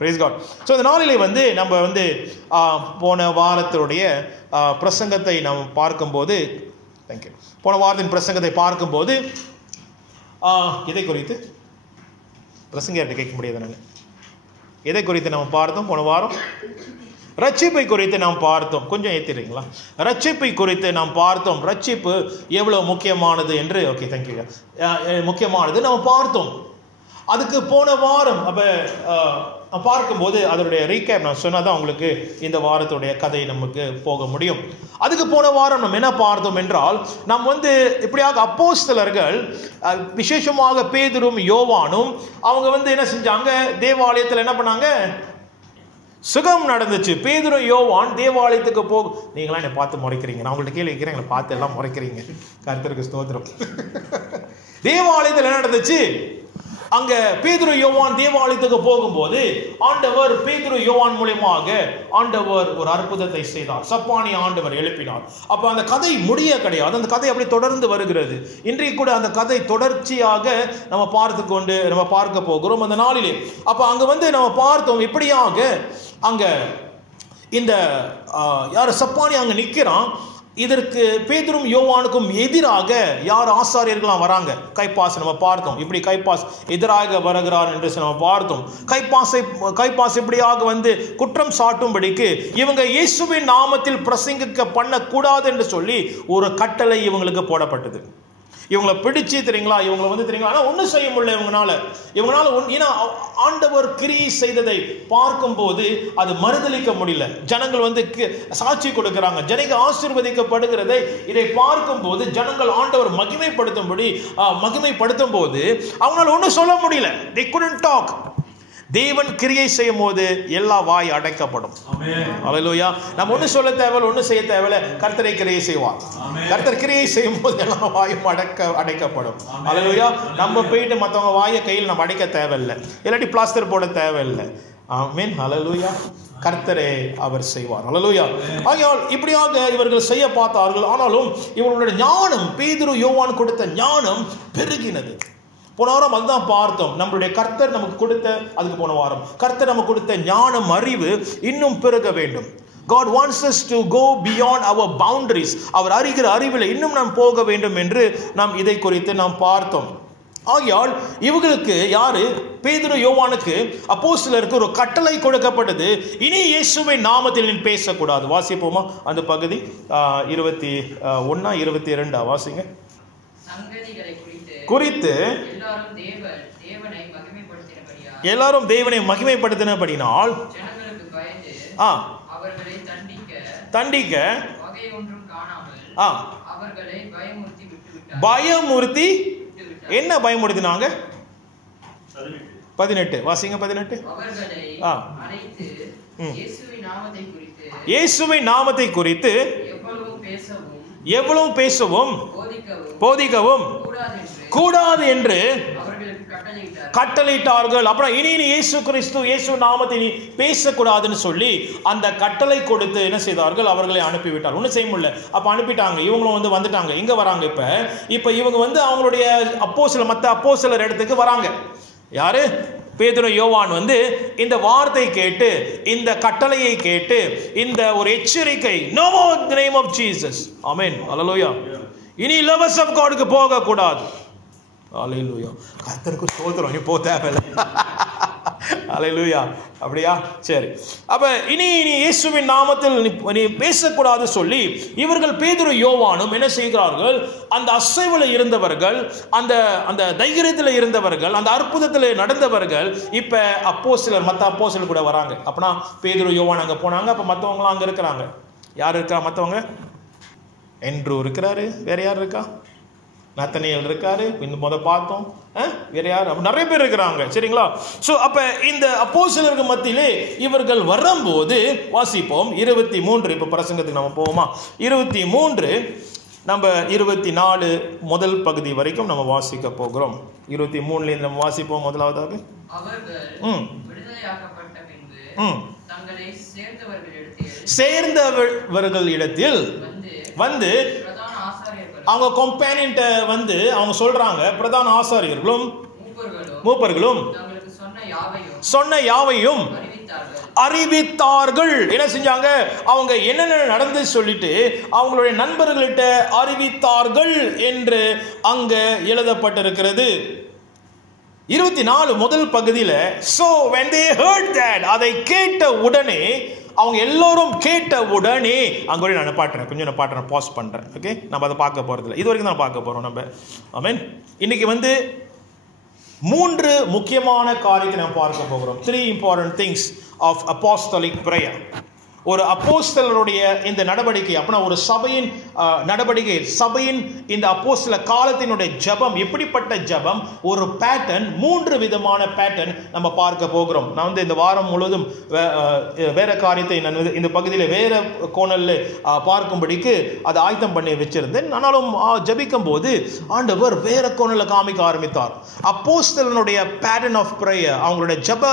Price God. So இந்த நாளிலே வந்து நம்ம வந்து போன வாரத்தினுடைய பிரசங்கத்தை நாம் பார்க்கும்போது, தேங்க்யூ, போன வாரத்தின் பிரசங்கத்தை பார்க்கும்போது எதை குறித்து பிரசங்கிட்ட கேட்க முடியாது. நாங்கள் எதை குறித்து நாம் பார்த்தோம் போன வாரம்? ரட்சிப்பை குறித்து நாம் பார்த்தோம். கொஞ்சம் ஏற்றிடுறீங்களா? ரட்சிப்பை குறித்து நாம் பார்த்தோம். ரட்சிப்பு எவ்வளோ முக்கியமானது என்று, ஓகே தேங்க்யூ, முக்கியமானது நாம் பார்த்தோம். அதுக்கு போன வாரம் அப்போ பார்க்கும்போது அதனுடைய ரீகேப் நான் சொன்னால் தான் உங்களுக்கு இந்த வாரத்துடைய கதை நமக்கு போக முடியும். அதுக்கு போன வாரம் நம்ம என்ன பார்த்தோம் என்றால், நாம் வந்து இப்படியாக அப்போஸ்தலர்கள், விசேஷமாக பேதுரும் யோவானும், அவங்க வந்து என்ன செஞ்சாங்க, தேவாலயத்தில் என்ன பண்ணாங்க, சுகம் நடந்துச்சு. பேதுரு யோவான் தேவாலயத்துக்கு நீங்களாம் என்னை பார்த்து முறைக்கிறீங்க, நான் உங்கள்கிட்ட கேள்வி வைக்கிறேன், எங்களை பார்த்து எல்லாம் முறைக்கிறீங்க. கர்த்தருக்கு ஸ்தோத்திரம். தேவாலயத்தில் என்ன நடந்துச்சு, அங்க பேதுரு யோவான் தேவாலயத்துக்கு போகும்போது ஆண்டவர் பேதுரு யோவான் மூலமாக ஆண்டவர் ஒரு அற்புதத்தை செய்தார். சப்பானி ஆண்டவர் எழுப்பினார். அப்ப அந்த கதை முடிய கிடையாது, அந்த கதை அப்படி தொடர்ந்து வருகிறது. இன்றைக்கு கூட அந்த கதை தொடர்ச்சியாக நம்ம பார்க்க போகிறோம் அந்த நாளிலே. அப்ப அங்க வந்து நம்ம பார்த்தோம், இப்படியாக அங்க இந்த யார் சப்பானி அங்க நிற்கிறான். இதற்கு பேதுரும் யோவானுக்கும் எதிராக யார் ஆசாரியர்களாம் வராங்க, கைப்பாஸ் நம்ம பார்த்தோம். இப்படி கைப்பாஸ் எதிராக வருகிறார் என்று நம்ம பார்த்தோம். கைப்பாஸ் இப்படியாக வந்து குற்றம் சாட்டும்படிக்கு இவங்க இயேசுவின் நாமத்தில் பிரசங்கிக்க பண்ணக்கூடாது என்று சொல்லி ஒரு கட்டளை இவங்களுக்கு போடப்பட்டது. இவங்களை பிடிச்சு தெரியுங்களா, இவங்களை வந்து தெரியுங்களா, ஆனால் ஒன்றும் செய்ய முடியல இவங்களால. ஏன்னா ஆண்டவர் கிரியை செய்ததை பார்க்கும்போது அது மறுதலிக்க முடியல. ஜனங்கள் வந்து சாட்சி கொடுக்கிறாங்க, ஜனங்கள் ஆசீர்வதிக்கப்படுகிறதை இதை பார்க்கும்போது ஜனங்கள் ஆண்டவர் மகிமைப்படுத்தும் போது அவங்களால ஒன்றும் சொல்ல முடியல. They couldn't talk. தேவன் கிரியை செய்யும் போது எல்லா வாய் அடைக்கப்படும். அல்லேலூயா. நம்ம ஒன்றும் சொல்ல தேவையில்லை, ஒன்றும் செய்ய தேவையில்லை, கர்த்தரை கிரியை செய்வார். கர்த்தர் கிரியை செய்யும் போது எல்லா வாயும் அடைக்கப்படும். அல்லேலூயா. நம்ம போயிட்டு மற்றவங்க வாயை கையில் நம்ம அடைக்க தேவையில்லை, இல்லாட்டி பிளாஸ்டர் போட தேவையில்லை. ஆமென். அல்லேலூயா. கர்த்தரே அவர் செய்வார். அல்லேலூயா. ஆகையால் இப்படியாக இவர்கள் செய்ய பார்த்தார்கள். ஆனாலும் இவர்களுடைய ஞானம், பேதுரு யோவான் கொடுத்த ஞானம் பெருகினது. போன வாரம் அதுதான் பார்த்தோம். நம்மளுடைய கர்த்தர் நமக்கு கொடுத்த, அதுக்கு போன வாரம் கர்த்தர் நமக்கு கொடுத்த ஞானம், அறிவு இன்னும் பெருக வேண்டும். God wants us to go beyond our boundaries. அவர் அறிகிற அறிவில் இன்னும் நாம் போக வேண்டும் என்று நாம் இதை குறித்து நாம் பார்த்தோம். ஆகையால் இவங்களுக்கு யாரு, பேதுரு யோவானுக்கு அப்போஸ்தலருக்கு ஒரு கட்டளை கொடுக்கப்பட்டது. இனி இயேசுவின் நாமத்தில் நீ பேசக்கூடாது. வாசிப்போமா அந்த பகுதி 21 22 வாசிங்க. குறித்து எல்லாரும் தேவனை மகிமைப்படுத்தினபடினால் தண்டிக்க பயமுறுத்தி, என்ன பயமுறுத்தினாங்க? 18 வாசிங்க. 18 இயேசுவின் நாமத்தை குறித்து எவ்வளவு பேசவும் போதிக்கவும் கூடாது என்று கட்டளையிட்டார்கள். அப்புறம் இனி இயேசு கிறிஸ்து இயேசு நாமத்தை நீ பேசக்கூடாதுன்னு சொல்லி அந்த கட்டளை கொடுத்து என்ன செய்தார்கள், அவர்களை அனுப்பிவிட்டார். ஒன்றும் செய்ய முடியல. அப்ப அனுப்பிட்டாங்க. இவங்களும் வந்துட்டாங்க. இங்க வராங்க. இப்ப இவங்க வந்து அவங்களுடைய மற்ற அப்போஸ்தலர் இடத்துக்கு வராங்க. யாரு? பேதுரு யோவான் வந்து இந்த வார்த்தை கேட்டு, இந்த கட்டளையை கேட்டு, இந்த ஒரு எச்சரிக்கை, no more in the name of Jesus. ஆமென். அல்லேலூயா. இனி lovers of Godக்கு போக கூடாது. அல்லேலூயா. கர்த்தருக்கு ஸ்தோத்திரம். நீ போ தேவையில்லை. அல்லேலூயா. அப்படியா? சரி. அப்ப இனி இயேசுவின் நாமத்தில் நீ பேசக்கூடாது சொல்லி இவர்கள் பேதுரு யோவானும் என்ன செய்கிறார்கள், அந்த அசைவில் இருந்தவர்கள், அந்த தைரியத்தில் இருந்தவர்கள், அந்த அற்புதத்தில் நடந்தவர்கள் இப்ப அப்போஸ்தலர், மற்ற அப்போஸ்தலர் கூட வராங்க. அப்பனா பேதுரு யோவான் அங்க போனாங்க. அப்ப மற்றவங்களாம் அங்க இருக்கிறாங்க. யார் இருக்கா? மற்றவங்க என்ட்ரூ இருக்கிறாரு. வேற யார் இருக்கா? நத்தனியல் இருக்காரு. முதல் பார்த்தோம். வேற யார்? நிறைய பேர் இருக்கிறாங்க. சரிங்களா? சோ அப்ப இந்த அப்போஸ்தலருக்கு மத்தியிலே இவர்கள் வரும்போது வாசிப்போம் 23. இப்ப பிரசங்கத்துக்கு நம்ம போவோமா? 23 நம்ம 24 முதல் பகுதி வரைக்கும் நம்ம வாசிக்க போகிறோம். 23 நம்ம வாசிப்போம். முதலாவதாக சேர்ந்தவர்களிடத்தில் வந்து அவங்க கம்பெனிட்ட வந்து அவங்க சொல்றாங்க, பிரதான ஆசாரியர்களும் மூப்பர்களும் சொன்ன யாவையும் அறிவித்தார்கள். என்ன செஞ்சாங்க? அவங்க என்னென்ன நடந்து சொல்லிட்டு அவங்களுடைய நண்பர்கள்ட்ட அறிவித்தார்கள் என்று அங்க எழுதப்பட்டிருக்கிறது. 24 முதல் பகுதியில் so when they heard that, அதை கேட்ட உடனே, அவங்க எல்லோரும் கேட்ட உடனே, அங்கே வரை நான் பாட்டுறேன், கொஞ்சம் நான் பாட்டுறேன், பாஸ் பண்ணுறேன். ஓகே, நம்ம அதை பார்க்க போகிறதில்ல, இது வரைக்கும் தான் பார்க்க போகிறோம் நம்ம. ஆமென். இன்னைக்கு வந்து 3 முக்கியமான காரியத்தை நாம் பார்க்க போகிறோம். 3 important things of apostolic prayer. ஒரு அப்போஸ்தலருடைய இந்த நடவடிக்கை, அப்படின்னா ஒரு சபையின் நடவடிக்கை, சபையின் இந்த அப்போஸ்தல காலத்தினுடைய ஜெபம் எப்படிப்பட்ட ஜெபம், ஒரு பேட்டர்ன், 3 விதமான பேட்டர்ன் நம்ம பார்க்க போகிறோம். நான் வந்து இந்த வாரம் முழுவதும் வேற காரியத்தை நான் இந்த பகுதியில் வேற கோணல்ல பார்க்கும்படிக்கு அதை ஆயத்தம் பண்ணி வச்சிருந்தேன். ஆனாலும் ஜெபிக்கும் போது ஆண்டவர் வேற கோணல்ல காமிக்க ஆரம்பித்தார். அப்போஸ்தலனுடைய பேட்டர்ன் ஆஃப் பிரேயர், அவங்களுடைய ஜெப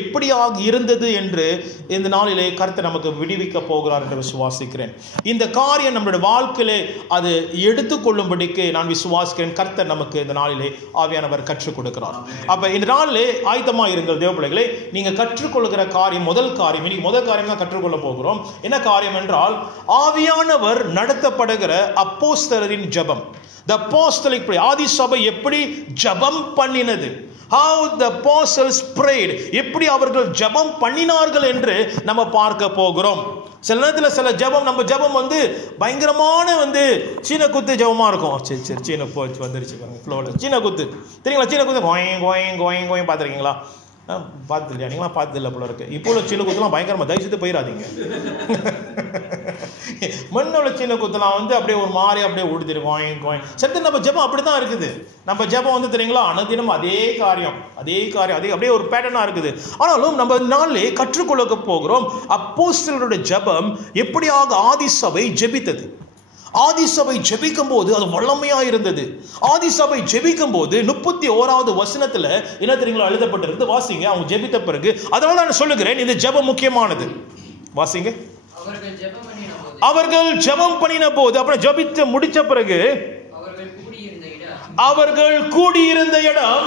எப்படியாக இருந்தது என்று இந்த நாளிலே கர்த்தர் நமக்கு விடுவிக்க போகிறார் என்று விசுவாசிக்கிறேன். இந்த காரியம் நம்முடைய வாழ்க்கையிலே அது எடுத்துக்கொள்ளும்படிக்கு நான் விசுவாசிக்கிறேன். கர்த்தர் நமக்கு இந்த நாளிலே ஆவியானவர் கற்றுக் கொடுக்கிறார். அப்ப இந்த நாளிலே ஆயத்தமா இருங்கள் தேவ பிள்ளைகளே. நீங்க கற்றுக்கொள்கிற காரியம், முதல் காரியம், இன்னைக்கு முதல் காரியம் தான் கற்றுக்கொள்ள போகிறோம். என்ன காரியம் என்றால், ஆவியானவர் நடத்தப்படுகிற அப்போஸ்தலரின் ஜெபம். The apostolic prayer. ஆதி சபை எப்படி ஜெபம் பண்ணினது, how the apostles prayed, எப்படி அவர்கள் ஜெபம் பண்ணினார்கள் என்று நம்ம பார்க்க போகிறோம். சில நேரத்தில் சில ஜெபம், நம்ம ஜெபம் வந்து பயங்கரமான வந்து சீன குத்து ஜெபமா இருக்கும். சரி சரி, சீன போச்சு வந்துருச்சு பாருங்க ஃப்ளோவில். சீன குத்து தெரியுங்களா? சீன குத்து கோயம் கோயம் கோயம் கோயம் பார்த்துருக்கீங்களா? பார்த்து இல்லையா? நீங்களாம் பார்த்து இல்லை போல இருக்கு. இப்போ உள்ள சீன குத்துலாம் பயங்கரமாக, தயவுசெய்து போயிடாதீங்க. மண்ணோட சின்ன குத்தலாம் வந்து அப்படியே ஒரு மாதிரி அப்படியே உடுத்திருக்கோம். சரி, நம்ம ஜெபம் அப்படி தான் இருக்குது. நம்ம ஜெபம் வந்து தெரியுங்களா, அனுதினம் அதே காரியம் அதே அப்படியே ஒரு பேட்டர்னா இருக்குது. ஆனாலும் நம்ம நாளிலே கற்றுக்கொள்ள போகிறோம் அப்போஸ்தலருடைய ஜெபம் எப்படியாக ஆதி சபை ஜெபித்தது. ஆதி சபை ஜெபிக்கும் போது அது வல்லமையா இருந்தது. ஆதி சபை ஜெபிக்கும் போது 31வது வசனத்துல என்ன தெரியுங்களா எழுதப்பட்டிருக்கு, வாசிங்க. அவங்க ஜெபித்த பிறகு, அதனால நான் சொல்லுகிறேன் இந்த ஜெபம் முக்கியமானது. வாசிங்க. அவர்கள் ஜெபம் பண்ணின போது, அப்புறம் ஜெபித்து முடிச்ச பிறகு, அவர்கள் கூடியிருந்த இடம்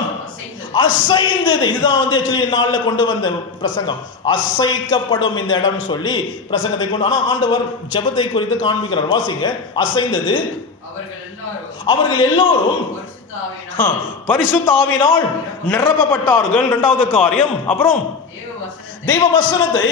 அசைந்தது. இதுதான் வந்து ஆக்சுவலி நாள்ல கொண்டு வந்த பிரசங்கம். அசைக்கப்படும் இந்த இடம் சொல்லி பிரசங்கத்தை கொண்டு, ஆனா ஆண்டவர் ஜெபத்தை குறித்து காண்பிக்கிறார். வாசிங்க. அசைந்தது. அவர்கள் எல்லோரும் பரிசுத்த ஆவியினால் நிரப்பப்பட்டார்கள். 2வது காரியம். அப்புறம் தேவ வசனத்தை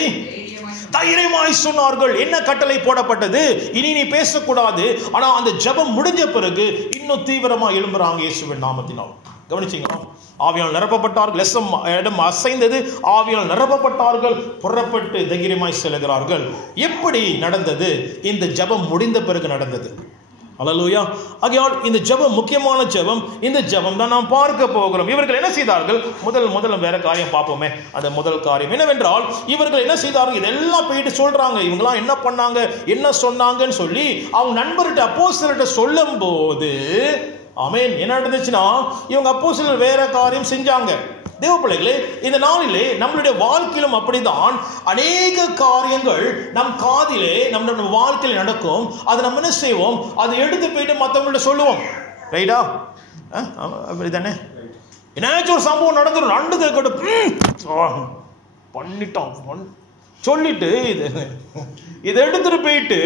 தைரியமாய் சொன்னார்கள். என்ன கட்டளை போடப்பட்டது? இனி நீ பேசக்கூடாது. ஆனா அந்த ஜெபம் முடிஞ்ச பிறகு இன்னும் தீவிரமா எழும்புறாங்க இயேசுவின் நாமத்தினால். கவனிச்சீங்களா? ஆவியால் நிரப்பப்பட்டார்கள். இடம் அசைந்தது. ஆவியால் நிரப்பப்பட்டார்கள். புறப்பட்டு தைரியமாய் செல்கிறார்கள். எப்படி நடந்தது? இந்த ஜெபம் முடிந்த பிறகு நடந்தது. அல்லேலூயா. ஆகையால் இந்த ஜெபம் முக்கியமான ஜெபம். இந்த ஜெபம் தான் நாம் பார்க்க போகிறோம். இவர்கள் என்ன செய்தார்கள்? முதல் வேற காரியம் பார்ப்போமே. அந்த முதல் காரியம் என்னவென்றால், இவர்கள் என்ன செய்தார்கள்? இதெல்லாம் போயிட்டு சொல்றாங்க. இவங்களாம் என்ன பண்ணாங்க, என்ன சொன்னாங்கன்னு சொல்லி அவங்க நண்பர்கிட்ட அப்போஸ்தலர்கிட்ட சொல்லும் போது, ஆமென், என்ன நடந்துச்சுன்னா, இவங்க அப்போஸ்தலர் வேற காரியம் செஞ்சாங்க. தேவ பிள்ளைகளே, இந்த நாளிலே நம்மளுடைய வாழ்க்கையிலும் அப்படிதான் அநேக காரியங்கள் நம் காதிலே நம்ம வாழ்க்கையில் நடக்கும். அதை நம்ம என்ன செய்வோம்? அதை எடுத்து போயிட்டு மற்றவங்கள்ட்ட சொல்லுவோம். ரைட்டா? அப்படிதானே? என்னாச்சும் ஒரு சம்பவம் நடந்துடும், பண்ணிட்டோம் சொல்லிட்டு இதை எடுத்துட்டு போயிட்டு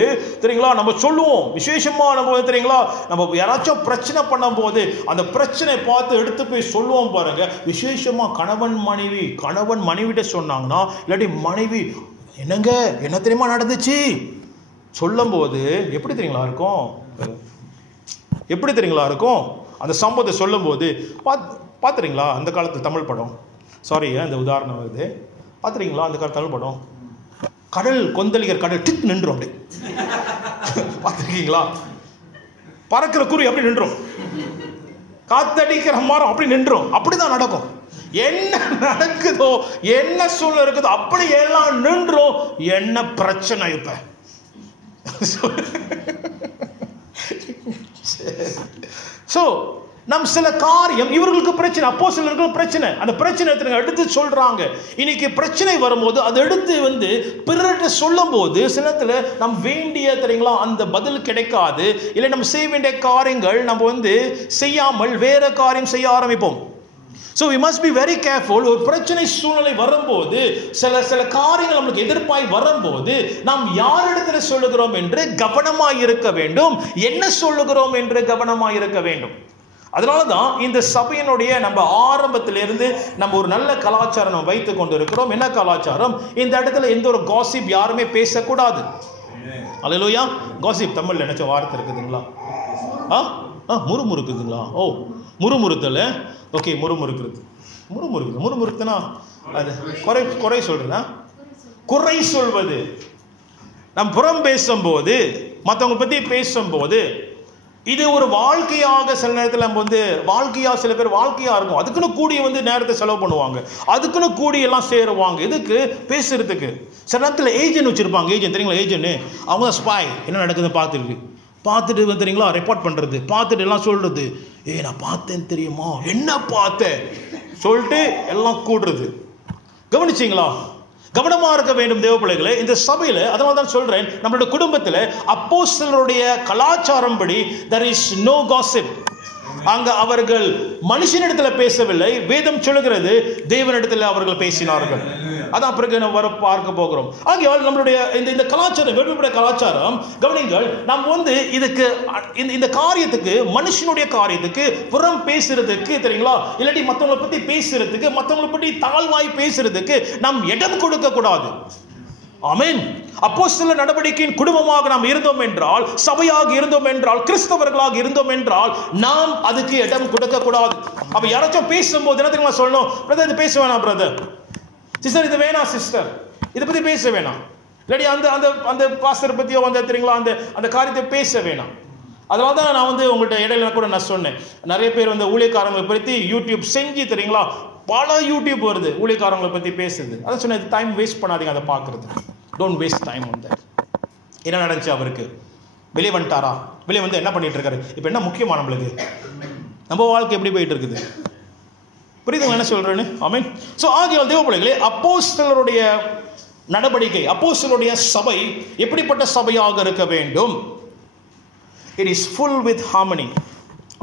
தெரியுங்களா நம்ம சொல்லுவோம். விசேஷமா நம்ம தெரியுங்களா, நம்ம யாராச்சும் பிரச்சனை பண்ணும் போது அந்த பிரச்சனை பார்த்து எடுத்து போய் சொல்லுவோம் பாருங்க. விசேஷமா கணவன் மனைவிட்ட சொன்னாங்கன்னா, இல்லாட்டி மனைவி என்னங்க என்ன தெரியுமா நடந்துச்சு சொல்லும் போது எப்படி தெரியுங்களா இருக்கும்? எப்படி தெரியுங்களா இருக்கும்? அந்த சம்பவத்தை சொல்லும் போது பார்த்துறீங்களா? அந்த காலத்து தமிழ் படம், சாரி அந்த உதாரணம் வருது, பார்த்துறீங்களா? அந்த காலத்து தமிழ் படம், கடல் கொந்தளிக்கிற கடல் டிக் நின்றும். அப்படி பார்த்துருக்கீங்களா? பறக்கிற குறி அப்படி நின்றும், காத்தடிக்கிற மரம் அப்படி நின்றும். அப்படிதான் நடக்கும். என்ன நடக்குதோ, என்ன சூழ்நிலை இருக்குதோ அப்படி எல்லாம் நின்றும். என்ன பிரச்சனை இப்ப? சோ நம் சில காரியம், இவர்களுக்கு பிரச்சனை, அப்போஸ்தலர்களுக்கு பிரச்சனை, அந்த பிரச்சனை எடுத்து சொல்றாங்க. இன்னைக்கு பிரச்சனை வரும்போது அதை எடுத்து வந்து பிறர்கிட்ட சொல்லும் போது சில நேரத்தில் நம் வேண்டிய தெரியுங்களா அந்த பதில் கிடைக்காது. இல்லை நம்ம செய்ய வேண்டிய காரியங்கள் நம்ம வந்து செய்யாமல் வேற காரியம் செய்ய ஆரம்பிப்போம். So we must be very careful. ஒரு பிரச்சனை சூழ்நிலை வரும்போது, சில காரியங்கள் நமக்கு எதிர்ப்பாய் வரும்போது, நாம் யாரிடத்துல சொல்லுகிறோம் என்று கவனமாய் இருக்க வேண்டும். என்ன சொல்லுகிறோம் என்று கவனமாய் இருக்க வேண்டும். அதனால தான் இந்த சபையினுடைய நம்ம ஆரம்பத்திலிருந்து நம்ம ஒரு நல்ல கலாச்சாரம் நம்ம வைத்துக் கொண்டு இருக்கிறோம். என்ன கலாச்சாரம்? இந்த இடத்துல எந்த ஒரு காசிப் யாருமே பேசக்கூடாது. அல்லேலூயா. காசிப் தமிழ்ல நினைச்ச வார்த்தை இருக்குதுங்களா? முறுமுறுக்குதுங்களா? ஓ, முறுமுறுத்தல். ஓகே, முறுமுறுத்துனா அது குறை சொல்றதா? குறை சொல்வது. நம் புறம் பேசும்போது, மற்றவங்க பத்தி பேசும்போது, இது ஒரு வாழ்க்கையாக சில நேரத்தில் நம்ம சில பேர் வாழ்க்கையா இருக்கும். அதுக்குன்னு கூடி நேரத்தை செலவு பண்ணுவாங்க, அதுக்குன்னு கூடி எல்லாம் சேருவாங்க. எதுக்கு? பேசுறதுக்கு. சில நேரத்தில் ஏஜென்ட் வச்சிருப்பாங்க. ஏஜென்ட் தெரியுங்களா? ஏஜென்ட் அவங்க தான் ஸ்பாய். என்ன நடக்குதுன்னு பார்த்துட்டு தெரியுங்களா, ரிப்போர்ட் பண்றது, பார்த்துட்டு எல்லாம் சொல்றது. நான் பார்த்தேன் தெரியுமா, என்ன பார்த்தேன் சொல்லிட்டு எல்லாம் கூடுறது. கவனிச்சிங்களா? கவனமா இருக்க வேண்டும் தேவ பிள்ளைகளே. இந்த சபையில அதனால தான் சொல்றேன், நம்மளுடைய குடும்பத்தில் அப்போஸ்தலருடைய கலாச்சாரம் படி there is no gossip. அங்க அவர்கள் மனுஷனிடத்துல பேசவில்லை. வேதம் சொல்லுகிறது தேவனிடத்தில் அவர்கள் பேசினார்கள். அதான் பிறகு நம்ம வர பார்க்க போகிறோம். ஆகையால் நம்மளுடைய இந்த கலாச்சாரம், வேறுபட்ட கலாச்சாரம், கவனிங்கள், நாம் இதுக்கு இந்த காரியத்துக்கு, மனுஷனுடைய காரியத்துக்கு புறம் பேசுறதுக்கு தெரியுங்களா, இல்லாட்டி மற்றவங்களை பத்தி பேசுறதுக்கு, மற்றவங்களை பற்றி தாழ்வாய் பேசுறதுக்கு நாம் இடம் கொடுக்க கூடாது. ஆமென். அப்போஸ்தலர் நடவடிக்கையின் குடும்பமாக நாம் இருந்தோம் என்றால், சபையாக இருந்தோம் என்றால், கிறிஸ்தவர்களாக இருந்தோம் என்றால், நாம் அதுக்கு இடம் கொடுக்க கூடாது. அப்ப யாராச்சும் பேசும்போது என்ன தெரியுமா சொல்லணும்? பிரதர் இது பேச வேணாம், பிரதர் சிஸ்டர் இது வேணாம், சிஸ்டர் இதை பத்தி பேச வேணாம், இல்லாட்டி அந்த பாஸ்டர் பத்தியோ தெரியுங்களா அந்த காரியத்தை பேச வேணாம். அதனால தான் நான் உங்கள்கிட்ட இடையில கூட நான் சொன்னேன், நிறைய பேர் ஊழியக்காரங்களை பற்றி யூடியூப் செஞ்சு தெரியுங்களா, பல யூடியூப் வருது ஊழியக்காரங்களை பற்றி பேசுது. அதான் சொன்னேன், டைம் வேஸ்ட் பண்ணாதீங்க அதை பார்க்குறது. Don't waste time on that. என்ன நடந்துச்சு அவருக்கு? வெளியே வந்துட்டாரா? வெளியே என்ன பண்ணிட்டு இருக்காரு? இப்போ என்ன முக்கியமா நம்மளுக்கு? நம்ம வாழ்க்கை எப்படி போயிட்டு இருக்குது? புரியுதுங்க என்ன சொல்றேன்னு? ஆமென். ஸோ ஆகியால் தேவ பிள்ளைகளே, அப்போஸ்தலருடைய நடவடிக்கை, அப்போஸ்தலருடைய சபை எப்படிப்பட்ட சபையாக இருக்க வேண்டும்? It is full with harmony.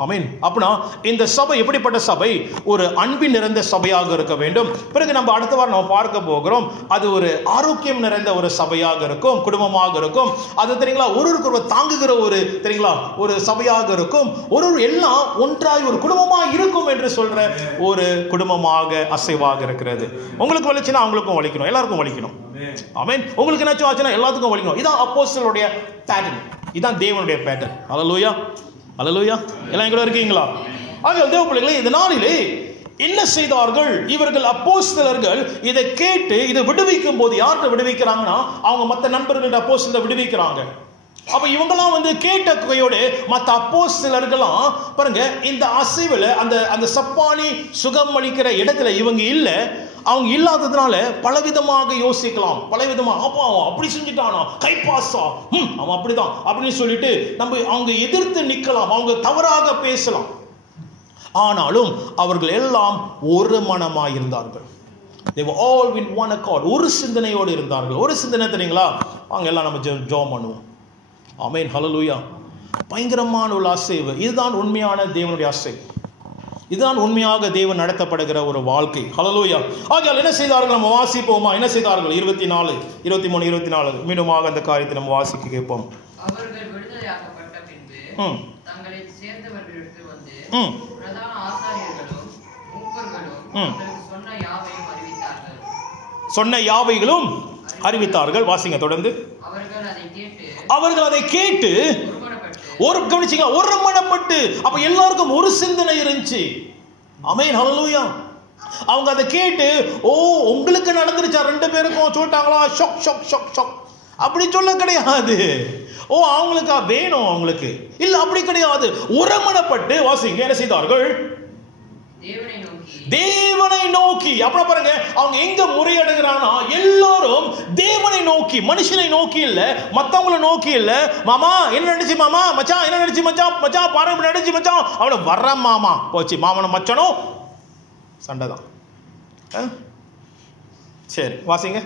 ஆமென். அப்படின்னா இந்த சபை எப்படிப்பட்ட சபை? ஒரு அன்பின் நிறைந்த சபையாக இருக்க வேண்டும். பிறகு நம்ம அடுத்த வாரம் நம்ம பார்க்க போகிறோம், அது ஒரு ஆரோக்கியம் நிறைந்த ஒரு சபையாக இருக்கும், குடும்பமாக இருக்கும். அது தெரியுங்களா, ஒருவருக்கு தாங்குகிற ஒரு தெரியுங்களா ஒரு சபையாக இருக்கும். ஒரு எல்லாம் ஒன்றாய் ஒரு குடும்பமாக இருக்கும் என்று சொல்ற ஒரு குடும்பமாக அசைவாக இருக்கிறது. உங்களுக்கு வலிச்சுன்னா அவங்களுக்கும் வலிக்கணும், எல்லாருக்கும் வலிக்கணும். ஆமென். உங்களுக்கு என்னாச்சும் ஆச்சுன்னா எல்லாத்துக்கும் வலிக்கணும். இதான் அப்போஸ்தலருடைய பேட்டர்ன், இதான் தேவனுடைய பேட்டர்ன். அல்லேலூயா, அல்லேலூயா. எல்லாம் கூட இருக்கீங்களா? ஆக தேவ பிள்ளைகளே, இந்த நாளிலே என்ன செய்தார்கள் இவர்கள்? அப்போஸ்தலர்கள் இதை கேட்டு இதை விடுவிக்கும் போது யார்கிட்ட விடுவிக்கிறாங்கன்னா, அவங்க மற்ற நண்பர்கள்ட்ட அப்போஸ்தலரை விடுவிக்கிறாங்க. அப்ப இவங்கெல்லாம் கேட்ட கையோடு மற்ற அப்போஸ்தலர்களாம் பாருங்க, இந்த அசைவில் அந்த சப்பானி சுகம் அளிக்கிற இடத்துல இவங்க இல்லை. அவங்க இல்லாததுனால பலவிதமாக யோசிக்கலாம், பலவிதமாக அவன் அப்படி செஞ்சுட்டானா, கைப்பாசா, அவன் அப்படிதான் அப்படின்னு சொல்லிட்டு நம்ம அவங்க எதிர்த்து நிற்கலாம், அவங்க தவறாக பேசலாம். ஆனாலும் அவர்கள் எல்லாம் ஒரு மனமாய் இருந்தார்கள். They were all in one accord. ஒரு சிந்தனையோடு இருந்தார்கள். ஒரு சிந்தனை தெரியுங்களா, அவங்க எல்லாம் நம்ம ஜெபம் பண்ணுவோம். ஆமென், ஹல்லேலூயா. பயங்கரமான ஒரு அசைவு. இதுதான் உண்மையான தேவனுடைய அசைவு. இதுதான் உண்மையாக தேவன் நடத்தப்படுகிற ஒரு வாழ்க்கை. ஹல்லேலூயா. ஆகையால் என்ன செய்தார்கள்? நம்ம வாசிப்போமா? என்ன செய்தார்கள்? 24, 23, 24 மீண்டுமாக அந்த காரியத்தை நம்ம வாசிக்க கேட்போம். அவர்கள் விடுதலையாக்கப்பட்ட பின்பு தங்களை சேர்ந்தவர்களிடத்தில் வந்து பிரதான ஆசாரியர்களும் மூப்பர்களும் சொன்ன யாவைகளும் அறிவித்தார்கள். வாசிங்க தொடர்ந்து. அவர்கள் அதை கேட்டு ஒருமனப்பட்டு, அப்ப எல்லாருக்கும் ஒரு சிந்தனை இருந்துச்சு. ஆமென், ஹல்லேலூயா. அவங்க அதை கேட்டு, ஓ உங்களுக்கு நடந்துருச்சா, ரெண்டு பேருக்கும் சொல்லிட்டாங்களா, ஷொக் ஷொக் ஷொக் ஷொக் அப்படி சொல்ல கிடையாது. ஓ அவங்களுக்கு வேணும், அவங்களுக்கு இல்ல, அப்படி கிடையாது. ஒருமனப்பட்டு வாசிங்க என்ன செய்தார்கள்? தேவனை நோக்கி. அப்புறம் பாருங்க, அவங்க எங்க முறையிடுகிறாங்கன்னா, எல்லாரும் தேவனை நோக்கி, மனுஷனை நோக்கி இல்ல, மத்தவங்களை நோக்கி இல்ல. மாமா என்ன நடிச்சு, மாமா மச்சான் என்ன நடிச்சு, மச்சான் மச்சான் பாருங்க நடிச்சு மச்சான், அவனை வர்ற மாமா போச்சு, மாமனும் மச்சனும் சண்டை தான். சரி வாசிங்க.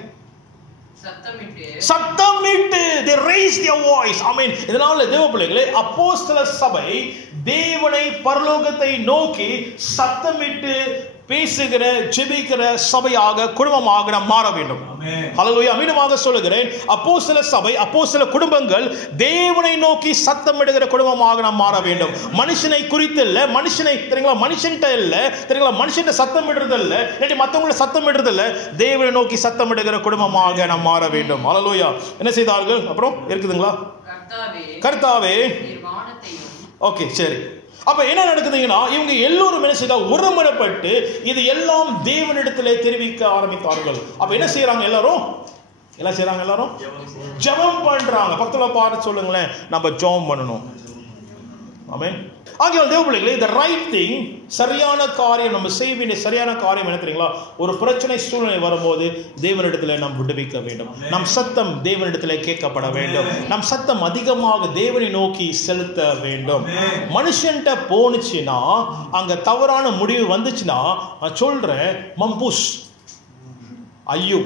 சத்தமிட்டு they raised their voice. ஆமென். இதனால தேவ பிள்ளைகளே, அப்போஸ்தல சபை தேவனை, பரலோகத்தை நோக்கி சத்தமிட்டு பேசுகிற ஜெபிக்கிற சபையாக குடும்பமாக நாம் மாற வேண்டும். ஹல்லேலூயா. மீண்டுமாக சொல்லுகிறேன், அப்போஸ்தல சபை அப்போஸ்தல குடும்பங்கள் தேவனை நோக்கி சத்தமிடுகிற குடும்பமாக நாம் மாற வேண்டும். மனுஷனை குறித்து இல்ல, மனுஷனை தெரியுங்களா, மனுஷன்ட்ட இல்ல தெரியுங்களா, மனுஷன்ட்ட சத்தமிடுறது இல்ல, இல்லாட்டி மற்றவங்களை சத்தமிடுறது இல்ல, தேவனை நோக்கி சத்தமிடுகிற குடும்பமாக நாம் மாற வேண்டும். ஹல்லேலூயா. என்ன செய்தார்கள்? அப்புறம் இருக்குதுங்களா? கர்த்தாவே. ஓகே, சரி. அப்ப என்ன நடக்குதுங்கன்னா, இவங்க எல்லோரும் என்ன செய்தா, ஒருமுறைப்பட்டு இது எல்லாம் தேவனிடத்திலே தெரிவிக்க ஆரம்பித்தார்கள். அப்ப என்ன செய்யறாங்க எல்லாரும்? என்ன செய்யறாங்க எல்லாரும்? ஜெபம் பண்றாங்க. பக்கத்துல பார்த்து சொல்லுங்களேன், நம்ம ஜெபம் பண்ணணும். ஆமென். ஆகையால் தேவ பிள்ளைகளே, the right thing, சரியான காரியம், நம்ம செய்ய வேண்டிய சரியான காரியம் என்ன தெரியுங்களா? ஒரு பிரச்சனை சூழ்நிலை வரும்போது தேவனிடத்திலே நாம் விடுவிக்க வேண்டும். நம் சத்தம் தேவனிடத்திலே கேட்கப்பட வேண்டும். நம் சத்தம் அதிகமாக தேவனை நோக்கி செலுத்த வேண்டும். மனுஷன்ட்ட போனுச்சுன்னா, அங்க தவறான முடிவு வந்துச்சுன்னா, நான் சொல்றேன், மம்பூஸ் ஐயோ.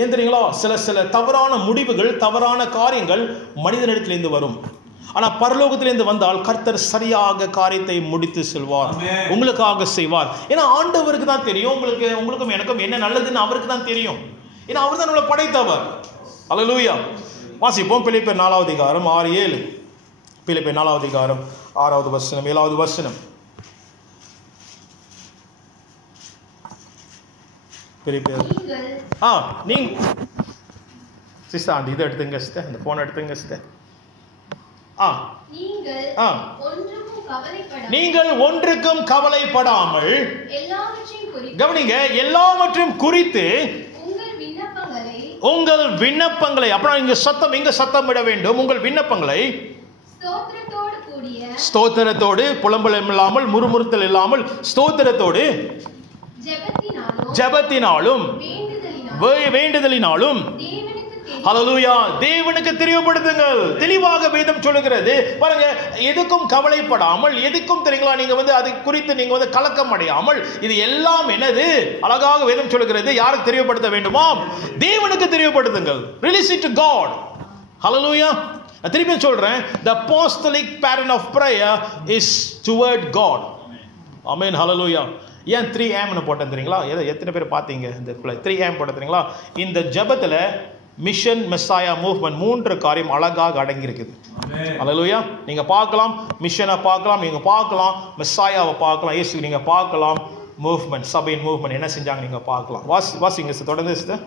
ஏன் தெரியுங்களா? சில தவறான முடிவுகள், தவறான காரியங்கள் மனிதனிடத்திலிருந்து வரும். ஆனா பரலோகத்திலிருந்து வந்தால் கர்த்தர் சரியாக காரியத்தை முடித்து செல்வார், உங்களுக்காக செய்வார். ஏன்னா ஆண்டவருக்கு தான் தெரியும், உங்களுக்கும் எனக்கும் என்ன நல்லதுன்னு அவருக்கு தான் தெரியும். ஏன்னா அவர் தான் நம்மளை படைத்தவர். அல்லேலூயா. வாசிப்போம் பிலிப்பியர் 4வது அதிகாரம் 6-7. பிலிப்பியர் 4வது அதிகாரம் 6வது வசனம் 7வது வசனம். பிலிப்பியர் நீங்க சிஸ்டர் அந்த இதை எடுத்துங்க சிஸ்டர், அந்த போன் எடுத்துங்க சிஸ்டர். நீங்கள் ஒன்றுக்கும் கவலைப்படாமல் கவனிங்க, எல்லாவற்றையும் குறித்து உங்கள் விண்ணப்பங்களை, அப்புறம் இங்க சத்தம் விட வேண்டும். உங்கள் விண்ணப்பங்களை ஸ்தோத்திரத்தோடு, புலம்பல் இல்லாமல், முறுமுறுத்தல் இல்லாமல், ஸ்தோத்திரத்தோடு, ஜெபத்தினாலும் வேண்டுதலினாலும் ஹல்லேலூயா தேவனுக்கு தெரியப்படுத்துங்கள். தெளிவாக வேதம் சொல்லுகிறது பாருங்க. எதுக்கும் கவலைப்படாமல், எதுக்கும் தெரியுங்களா, நீங்க அது குறித்து நீங்க கலக்கம் அடையாமல், இது எல்லாம் என்னது அழகாக வேதம் சொல்லுகிறது. யாருக்கு தெரியப்படுத்த வேண்டுமா? தேவனுக்கு தெரியப்படுத்துங்கள். Release it to God. Hallelujah. நான் திருப்பி சொல்றேன், the apostolic pattern of prayer is toward God. ஆமென். ஹல்லேலூயா. ஏன் 3am போட்டேன் தெரியுங்களா? எத்தனை பேர் பார்த்தீங்க இந்த 3am போட்டேன் தெரியுங்களா? இந்த ஜெபத்துல மிஷன், மெஸ்ஸாயா, மூவ்மெண்ட் 3 காரியம் அழகாக அடங்கி இருக்குது. அல்லேலூயா. நீங்க பார்க்கலாம், மிஷனை பார்க்கலாம், நீங்க பார்க்கலாம், மெஸ்ஸாயாவை பார்க்கலாம், இயேசு நீங்க பார்க்கலாம், மூவ்மெண்ட், சபையின் மூவ்மெண்ட் என்ன செஞ்சாங்க நீங்க பார்க்கலாம். வாசிங்க தொடர்ந்து சிஸ்டர்.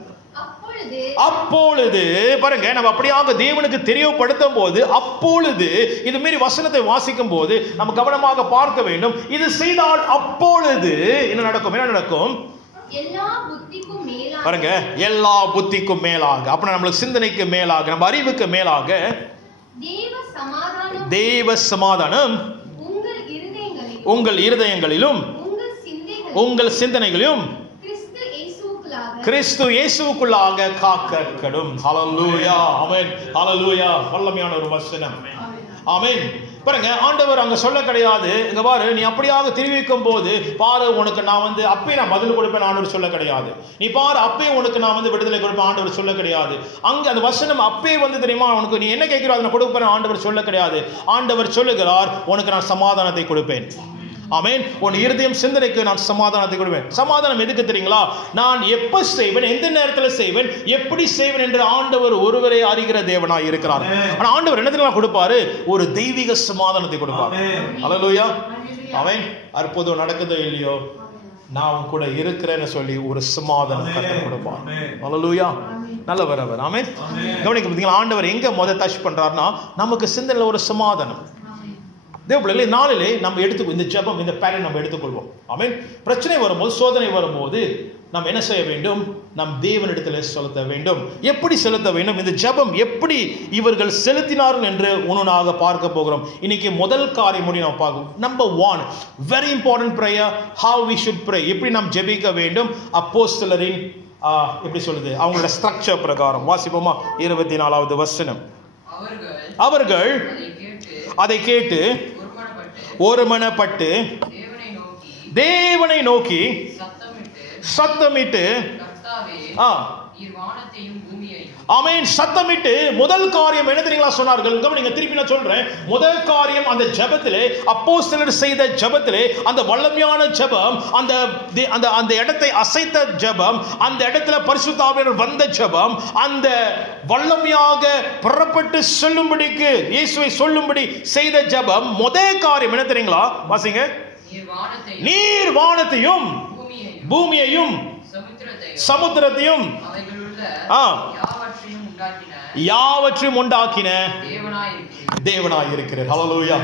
அப்பொழுது பாருங்க, நம்ம அப்படியாக தேவனுக்கு தெரியப்படுத்தும் போது, அப்பொழுது இது மாரி வசனத்தை வாசிக்கும் போது நம்ம கவனமாக பார்க்க வேண்டும். இது செய்தால் அப்பொழுது என்ன நடக்கும்? என்ன நடக்கும்? பாருங்க, எல்லா புத்திக்கும் மேலாக, அப்புறம் நம்மளுக்கு சிந்தனைக்கு மேலாக, நம்ம அறிவுக்கு மேலாக தேவ சமாதானம் உங்கள் இருதயங்களிலும் உங்கள் சிந்தனைகளிலும் கிறிஸ்து இயேசுவுக்குள்ளாக காக்கப்படும். ஹல்லேலூயா. ஆமென். ஹல்லேலூயா. வல்லமையான ஒரு வசனம். ஆமென். பாருங்க, ஆண்டவர் அங்க சொல்ல கிடையாது, இங்க பாரு நீ அப்படியாக தெரிவிக்கும் போது பாரு உனக்கு நான் அப்பே நான் பதில் கொடுப்பேன் ஆண்டவர் சொல்ல கிடையாது. நீ பாரு அப்பே உனக்கு நான் விடுதலை கொடுப்பேன் ஆண்டவர் சொல்ல கிடையாது. அங்க அந்த வசனம் அப்பே தெரியுமா, உனக்கு நீ என்ன கேட்கிறோ அதை நான் கொடுப்பேன் ஆண்டவர் சொல்ல கிடையாது. ஆண்டவர் சொல்லுகிறார், உனக்கு நான் சமாதானத்தை கொடுப்பேன். ஆமென். உன் இருதயம் சிந்தனைக்கு நான் சமாதானத்தை கொடுப்பேன். சமாதானம் எதுக்கு தெரியுங்களா? நான் எப்ப செய்வேன், எந்த நேரத்தில் செய்வேன், எப்படி செய்வேன் என்று ஆண்டவர் ஒருவரே அறிகிற தேவனாய் இருக்கிறார். ஆனா ஆண்டவர் என்ன தெரியுமா கொடுப்பாரு? ஒரு தெய்வீக சமாதானத்தை கொடுப்பார். அல்லேலூயா. ஆமென். அற்புதம் நடக்குதோ இல்லையோ, நான் உன் கூட இருக்கிறேன்னு சொல்லி ஒரு சமாதானம் கர்த்தர் கொடுப்பார். அல்லேலூயா. நல்லவர் அவர். ஆமென். கவனிக்க பார்த்தீங்களா, ஆண்டவர் எங்க டச் பண்றாருன்னா நமக்கு சிந்தனையில் ஒரு சமாதானம். தேவப்பிள்ளைகளே, நாளிலே நம்ம எடுத்துக்கோ இந்த ஜெபம், இந்த பேட்டர்ன் நம்ம எடுத்துக்கொள்வோம். ஆமென். பிரச்சனை வரும்போது, சோதனை வரும்போது நாம் என்ன செய்ய வேண்டும்? நம் தேவனிடத்தில் செலுத்த வேண்டும். எப்படி செலுத்த வேண்டும்? இந்த ஜெபம் எப்படி இவர்கள் செலுத்தினார்கள் என்று ஒன்றாக பார்க்க போகிறோம். இன்னைக்கு முதல் காரியம் நாம் பார்க்கும். Number 1, very important prayer, how we should pray. எப்படி நாம் ஜெபிக்க வேண்டும்? அப்போஸ்தலரின் எப்படி சொல்லுது, அவங்களோட ஸ்ட்ரக்சர் பிரகாரம் வாசிப்போமா? 24வது வசனம். அவர்கள் அதை கேட்டு ஒருமனப்பட்டு தேவனை நோக்கி சத்தமிட்டு நீர் வானத்தையும் பூமியையும். ஆமென். சத்தமிட்டு முதல் காரியம் என்ன தெரியுங்களா சொன்னார்கள்? கவனிங்க, திருப்பி நான் சொல்றேன். முதல் காரியம் அந்த ஜெபத்திலே, அப்போஸ்தலர் செய்த ஜெபத்திலே, அந்த வல்லமையான ஜெபம், அந்த அந்த இடத்தை அசைத்த ஜெபம், அந்த இடத்துல பரிசுத்த ஆவியானவர் வந்த ஜெபம், அந்த வல்லமையாக புறப்பட்டு சொல்லும்படிக்கு இயேசுவை சொல்லும்படி செய்த ஜெபம். முதல் காரியம் என்ன தெரியுங்களா? வாசிங்க. நீர் வானத்தையும் பூமியையும் சமுத்திரத்தையும் யாவற்றையும் உண்டாக்கின தேவனாய் இருக்கிறார். ஹல்லேலூயா.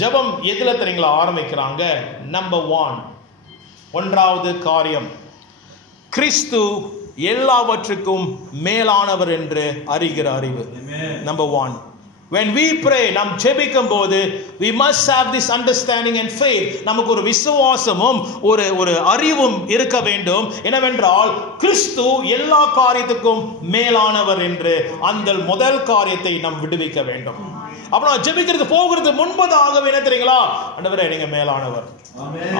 ஜெபம் எதுல தெரியுங்களா ஆரம்பிக்கிறாங்க? நம்பர் 1, ஒன்றாவது காரியம், கிறிஸ்து எல்லாவற்றுக்கும் மேலானவர் என்று அறிகிற அறிவு. நம்பர் 1. When we pray, நாம் ஜெபிக்கும் போது we must have this understanding and faith. நமக்கு ஒரு விசுவாசமும் ஒரு அறிவும் இருக்க வேண்டும். என்னவென்றால் கிறிஸ்து எல்லா காரியத்துக்கும் மேலானவர் என்று அந்த முதல் காரியத்தை நாம் விடுவிக்க வேண்டும். அப்ப நான் ஜெபிக்கிறது போகிறது முன்பதாக என்ன தெரியுங்களா? ஆண்டவரே நீங்க மேலானவர்.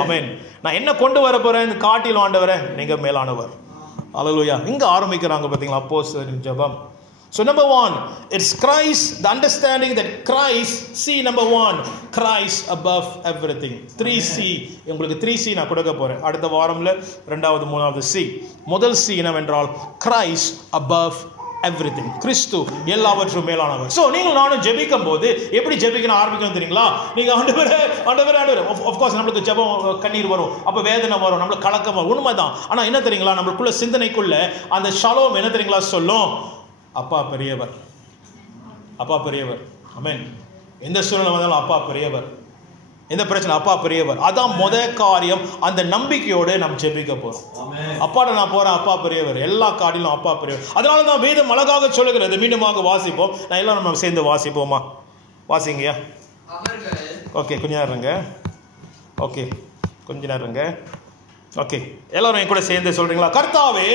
ஆமென். நான் என்ன கொண்டு வர போறேன் காட்டிலும் ஆண்டவரே நீங்க மேலானவர். ஹல்லேலூயா. இங்க ஆரம்பிக்கிறாங்க பாத்தீங்களா அப்போஸ்தலரின் ஜெபம். So number 1, it's Christ, the understanding that Christ, see number 1, Christ above everything. 3C, உங்களுக்கு 3C நான் கொடுக்க போறேன் அடுத்த வாரம்ல. இரண்டாவது மூணாவது C. முதல் C என்னவென்றால் Christ above everything. கிறிஸ்து எல்லாவற்றும் மேலானவர். சோ நீங்கள் நானும் ஜெபிக்கும் போது எப்படி ஜெபிக்கணும் ஆரம்பிக்கணும் தெரியுங்களா? நீங்க ஆண்டவரே of course நம்மளுக்கு ஜெபம் கண்ணீர் வரும், அப்ப வேதனை வரும், நம்மளுக்கு கலக்கம் வரும், உண்மைதான். ஆனா என்ன தெரியுங்களா, நம்மளுக்குள்ள சிந்தனைக்குள்ள அந்த ஷாலோம் என்ன தெரியுங்களா சொல்லும்? அப்பா பெரியவர், அப்பா பெரியவர். ஆமென். எந்த சூழ்நிலை வந்தாலும் அப்பா பெரியவர், எந்த பிரச்சனை அப்பா பெரியவர். அதான் முதல் காரியம். அந்த நம்பிக்கையோடு நாம் ஜெபிக்க போறோம். அப்பாட நான் போறேன், அப்பா பெரியவர், எல்லா காரியம் அப்பா பெரியவர். அதனால தான் வேதம் அழகாக சொல்லுகிறது. மீண்டுமாக வாசிப்போம். நான் எல்லாரும் நம்ம சேர்ந்து வாசிப்போமா? வாசிங்கயா. ஓகே, கொஞ்ச நேரம் இருங்க. ஓகே, கொஞ்ச நேரம் இருங்க. ஓகே, எல்லாரும் என் கூட சேர்ந்து சொல்றீங்களா? கர்த்தாவே.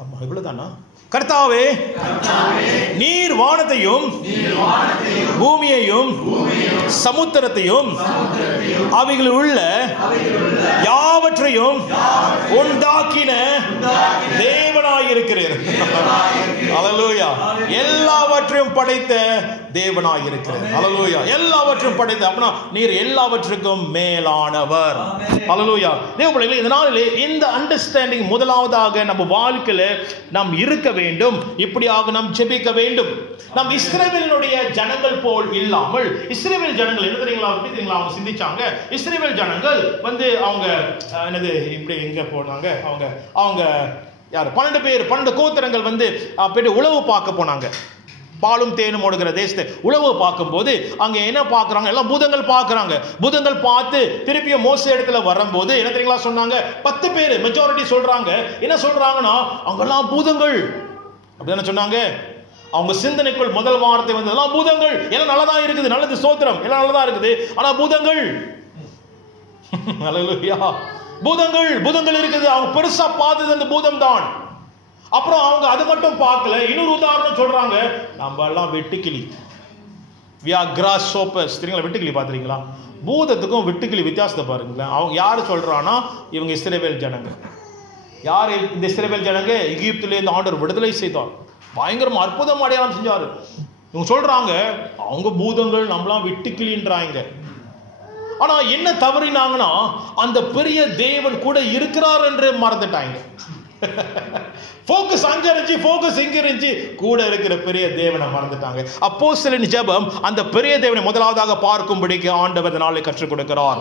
ஆமா, இவ்வளவுதானா? கர்த்தாவே, நீர் வானத்தையும் பூமியையும் சமுத்திரத்தையும் அவைகள் உள்ள யாவற்றையும் உண்டாக்கின தேவனாயிருக்கிறீர். ஹல்லேலூயா. எல்லாவற்றையும் படைத்த தேவனாயிருக்கிறார். ஹல்லேலூயா. எல்லாவற்றையும் படைத்த, அப்படின்னா நீர் எல்லாவற்றுக்கும் மேலானவர். ஹல்லேலூயா. தேவபிள்ளைகளே, இந்த நாளிலே இந்த அண்டர்ஸ்டாண்டிங் முதலாவதாக நம்ம வாழ்க்கையில நாம் இருக்க வேண்டும். இப்படியாக நாம் ஜெபிக்க வேண்டும். நாம் இஸ்ரவேலினுடைய ஜனங்கள் போல் இல்லாமல், இஸ்ரவேல் ஜனங்கள் என்ன தெரியுங்களா அவங்க சிந்திச்சாங்க? இஸ்ரவேல் ஜனங்கள் அவங்க என்னது இப்படி எங்க போனாங்க? அவங்க யார் 12 பேர் 12 கோத்திரங்கள் போயிட்டு உளவு பார்க்க போனாங்க. பாலும் தேனும் ஓடுகிற தேசத்தை உளவு பார்க்கும்போது அங்க என்ன பார்க்கறாங்க? எல்லாம் பூதங்கள் பார்க்கறாங்க. பூதங்கள் பார்த்து திருப்பியும் மோசே இடத்துல வரும்போது என்ன தெரியுங்களா சொன்னாங்க? 10 பேர் மெஜாரிட்டி சொல்றாங்க. என்ன சொல்றாங்கன்னா, அங்கெல்லாம் பூதங்கள் அப்படிதானே சொன்னாங்க. அவங்க சிந்தனைக்குள் முதல் வார்த்தை எல்லாம் பூதங்கள். எல்லாம் நல்லதா இருக்குது, நல்லது, ஸ்தோத்திரம், எல்லாம் நல்லதா இருக்குது. ஆனா பூதங்கள், ஹல்லேலூயா, பூதங்கள் இருக்குது. அவங்க பெருசா பார்த்தது அந்த பூதம் தான். அப்புறம் அவங்க அது மட்டும் பார்க்கல, இன்னொரு உதாரணம் சொல்றாங்க. நம்ம எல்லாம் வெட்டுக்கிளி, கிராஸ்ஹோப்பர்ஸ். தெரியுங்களா? வெட்டுக்கிளி பார்த்துருக்கீங்களா? பூதத்துக்கும் வெட்டுக்கிளி வித்தியாசத்தை பாருங்களேன். அவங்க யாரு சொல்றான்னா, இவங்க இஸ்ரவேல் ஜனங்க. யார் இந்த இஸ்ரவேல் ஜனங்க? எகிப்திலிருந்து ஆண்டவர் விடுதலை செய்தார், பயங்கரமா அற்புதம் அடையாளம் செஞ்சாரு. இவங்க சொல்றாங்க அவங்க பூதங்கள், நம்மளாம் வெட்டுக்கிளின்றாங்க. ஆனா என்ன தவறினாங்கன்னா, அந்த பெரிய தேவன் கூட இருக்கிறார் என்று மறந்துட்டாங்க. ஃபோக்கஸ் அங்க இருந்துச்சு, ஃபோக்கஸ் இங்க இருந்துச்சு, கூட இருக்கிற பெரிய தேவனை மறந்துட்டாங்க. அப்போஸ்தலரின் ஜெபம் அந்த பெரிய தேவனை முதலாவதாக பார்க்கும்படிக்கு ஆண்டவர் நாளை கற்றுக் கொடுக்கிறார்.